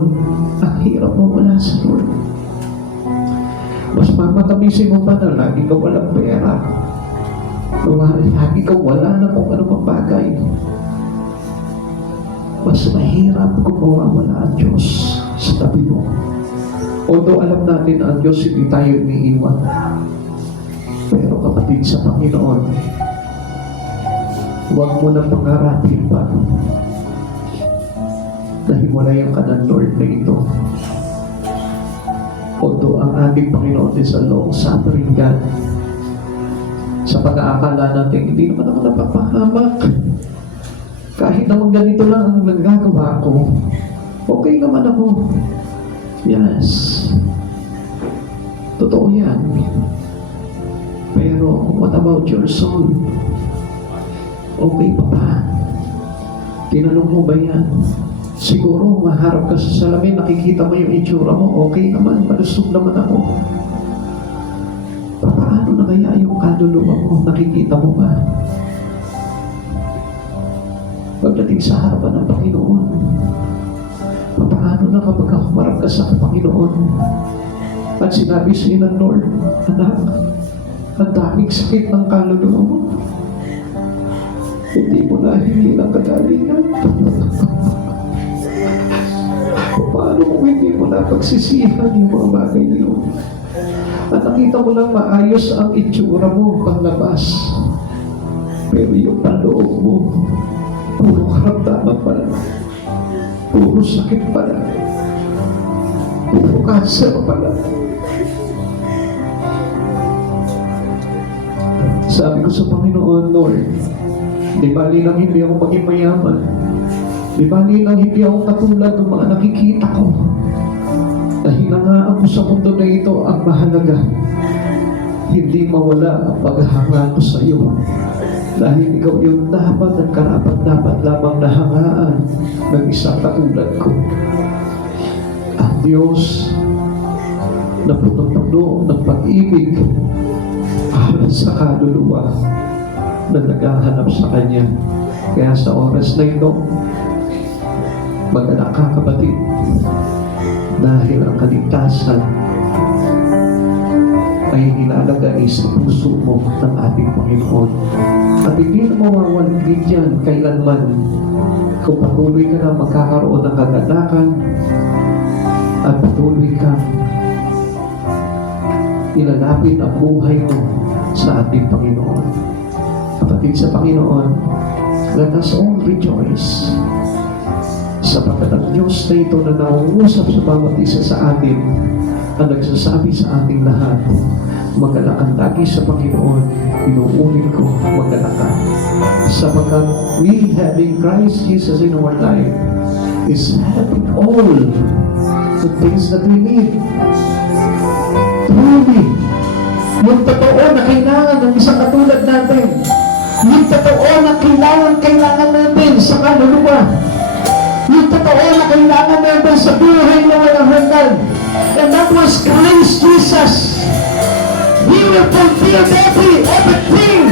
ang hirap mo wala sa Lord. Mas mamatamisin mo pa na lagi ka walang pera. Lagi ka wala na kung ano pang bagay. Mas mahirap kung mawawala ang Diyos sa tabi mo. Although alam natin na ang Diyos hindi tayo iniiwan. Pero kapatid sa Panginoon, huwag mo na pangarapin pa na hiwalayan ka ng Lord na ito. Although ang ating Panginoon is a long-suffering God, sa pag-aakala natin, hindi naman ako napapahamak. Kahit naman ganito lang ang nagagawa ko, okay naman ako. Yes. Totoo yan. Pero what about your soul? Okay pa ba? Tinanong mo ba yan? Siguro maharap ka sa salamin, nakikita mo yung itsura mo, okay naman, malusog naman ako. Paano na kaya yung kaluluwa mo? Nakikita mo ba? Pagdating sa harapan ng Panginoon, paano na kapag humarap ka sa Panginoon at sinabi sa iyo ng Lord, anak, ang daming sakit ng kaluluwa mo. Hindi mo na hingi ng kagalingan. Paano kung hindi mo na pagsisihan yung mga bagay na yun? At nakita mo lang maayos ang itsura mo panglabas. Pero yung paloob mo, puro karamdaman pala. Puro sakit pala. Puro cancer pala. Sabi ko sa Panginoon, Lord, di bali lang hindi ako maging mayaman. Di bali lang hindi ako katulad ng mga nakikita ko. Nahinangaan ko sa mundo na ito ang mahalaga. Hindi mawala ang paghanga ko sa iyo. Dahil ikaw yung dapat at karapat-dapat lamang nahangaan ng isang katulad ko. Ang Diyos na puno-puno ng pag-ibig para sa kaluluwa na naghahanap sa Kanya. Kaya sa oras na ito, mag-anak ka, kapatid, dahil ang kaligtasan ay nilalagay sa puso mo ng ating Panginoon. At hindi na mawawalig yan kailanman kung patuloy ka na magkakaroon ng kaganakan at patuloy kang ilalapit ang buhay mo sa ating Panginoon. Kapatid sa Panginoon, let us all rejoice sapagkat ang Diyos na ito na nangungusap sa bawat isa sa atin ang nagsasabi sa ating lahat, mag-alak ang lagi sa Panginoon. Inuulit ko, mag-alak ka. Sapagkat we having Christ Jesus in our life is having all the things that we need. Truly, yung totoo na kailangan ng isang katulad natin, yung totoo na kailangan natin sa kaluluwa, yung totoo na kailangan natin sa buhay na walang hanggan. And that was Christ Jesus. He will fulfill everything.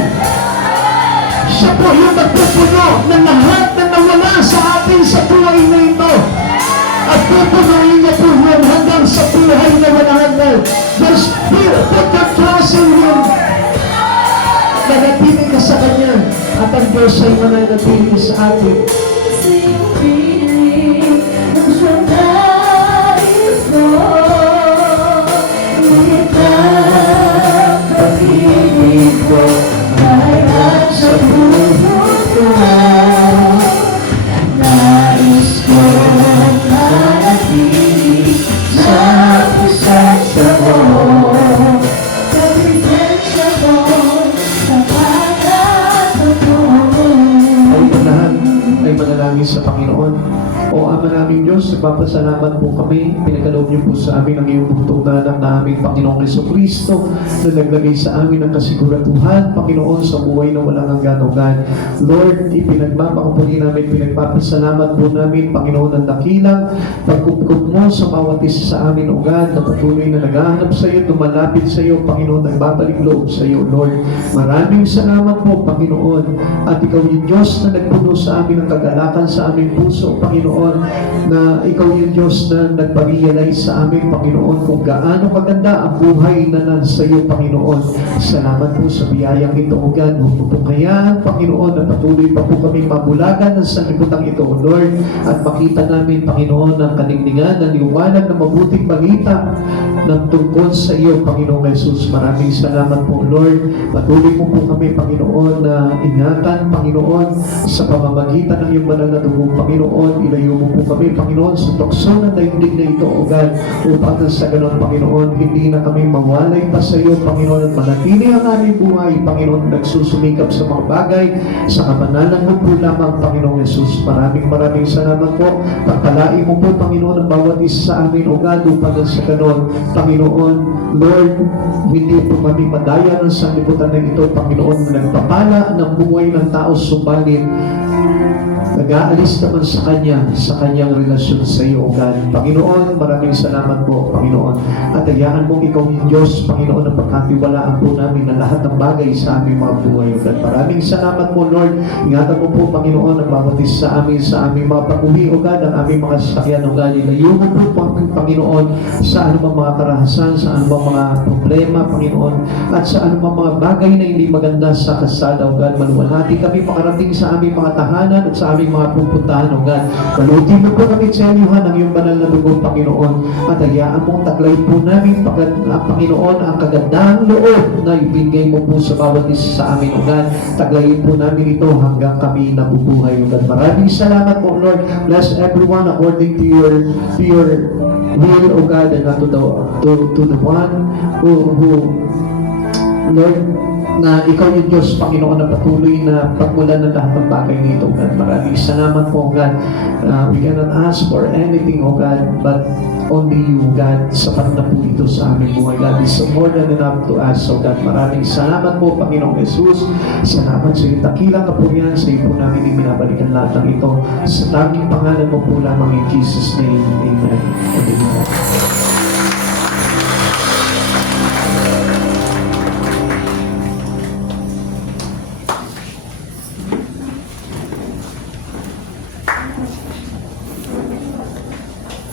Siya po yung magpupuno ng lahat na nawala sa atin sa buhay na ito. At pupunuin niya po yun hanggang sa buhay na walang hanggan. Just put your trust in Him. mananatili ka sa Kanya at ang Diyos ay mananatili sa atin. Sa iyong piling ng siyang nais mo, ngunit ang pag-ibig ko ay nasa puso ko. Nais ko manatili sa presensya mo, sa presensya mo, sa pagkakataon mo. Ay manalangin sa Panginoon. O Ama naming Diyos, nagpapasalamat po kami, pinagaloob niyo po sa amin ang iyong bugtong na anak na aming Panginoong Jesucristo na naglagay sa amin ng kasiguratuhan, Panginoon, sa buhay na walang hanggan-hanggan. Lord, ipinagmamakampuni namin, pinagpapasalamat po namin, Panginoon, ang dakilang pagkupkup mo sa bawat isa sa amin, O God, na patuloy na naghahanap sa iyo, tumalapit sa iyo, Panginoon, nagbabalik loob sa iyo, Lord. Maraming salamat po, Panginoon, at ikaw yung Diyos na nagpuno sa amin ng kagalakan sa aming puso, Panginoon, na ikaw yung Diyos na nagpa-realize sa amin, Panginoon, kung gaano kaganda ang buhay na nasa iyo, Panginoon. Salamat po sa biyayang ito, O God. Huwag po kayaan, Panginoon, na patuloy pa po kami mabulagan ng sanlibutan ito, O Lord, at makita namin, Panginoon, ang kaningningan, ng liwanag na mabuting balita ng tungkol sa iyo, Panginoong Jesus. Maraming salamat po, Lord. Patuloy mo po kami, Panginoon, na ingatan, Panginoon, sa pamamagitan ng iyong banal na dugo, Panginoon. Ilayo mo po kami, Panginoon, sa tukso ng daigdig na ito, O God, upang sa ganon, Panginoon, hindi na kami mawalay pa sa iyo, Panginoon, at manatili ang aming buhay, Panginoon, nagsusumikap sa mga bagay, sa kabanalan mo po lamang, Panginoong Jesus. Maraming salamat po. Pagpalain mo po, Panginoon, ang bawat isa sa amin, O God, upang sa ganon, Panginoon, Lord, hindi po kami madaya ng sanlibutan na ito, Panginoon, na nagpapala ng buhay ng tao, subalit nag-aalis naman sa Kanya, sa Kanyang relasyon sa iyo, O God. Panginoon, maraming salamat po, Panginoon. At hayaan mong ikaw yung Diyos, Panginoon, na pagkatiwalaan po namin na lahat ng bagay sa aming mga buhay, O God. Maraming salamat po, Lord. Ingatan mo po, Panginoon, ang babatis sa aming mga pag-uwi, O God, ang aming mga sasakyan, O God. Ilayo mo po, Panginoon, sa anumang mga karahasan, sa anumang mga problema, Panginoon, at sa anumang mga bagay na hindi maganda sa kasada, O God. Maluwalhati kami makarating sa aming mga tahanan at sa aming mga pupuntahan, O God. Balutin mo po kami sa inyuhan ng iyong banal na dugo, Panginoon, at hayaan mong taglay po namin, Panginoon, ang kagandahang loob na ibigay mo po sa bawat isa sa amin, O God. Taglayin po namin ito hanggang kami nabubuhay, O God. Maraming salamat po, Lord. Bless everyone according to your will, O God, and not to the one who Lord, na ikaw yung Diyos, Panginoon, na patuloy na pagmulan ng lahat ng bagay nito, God. Maraming salamat po, God. We cannot ask for anything, O God, but only you, God. Sapat na po ito sa aming buhay, God. It's more than enough to us, O God. Maraming salamat po, Panginoong Jesus. Salamat sa iyong dakilang kapurihan. Sa iyo po namin ibinabalikan lahat ng ito. Sa tanging pangalan mo po lamang in Jesus' name. Amen. Amen.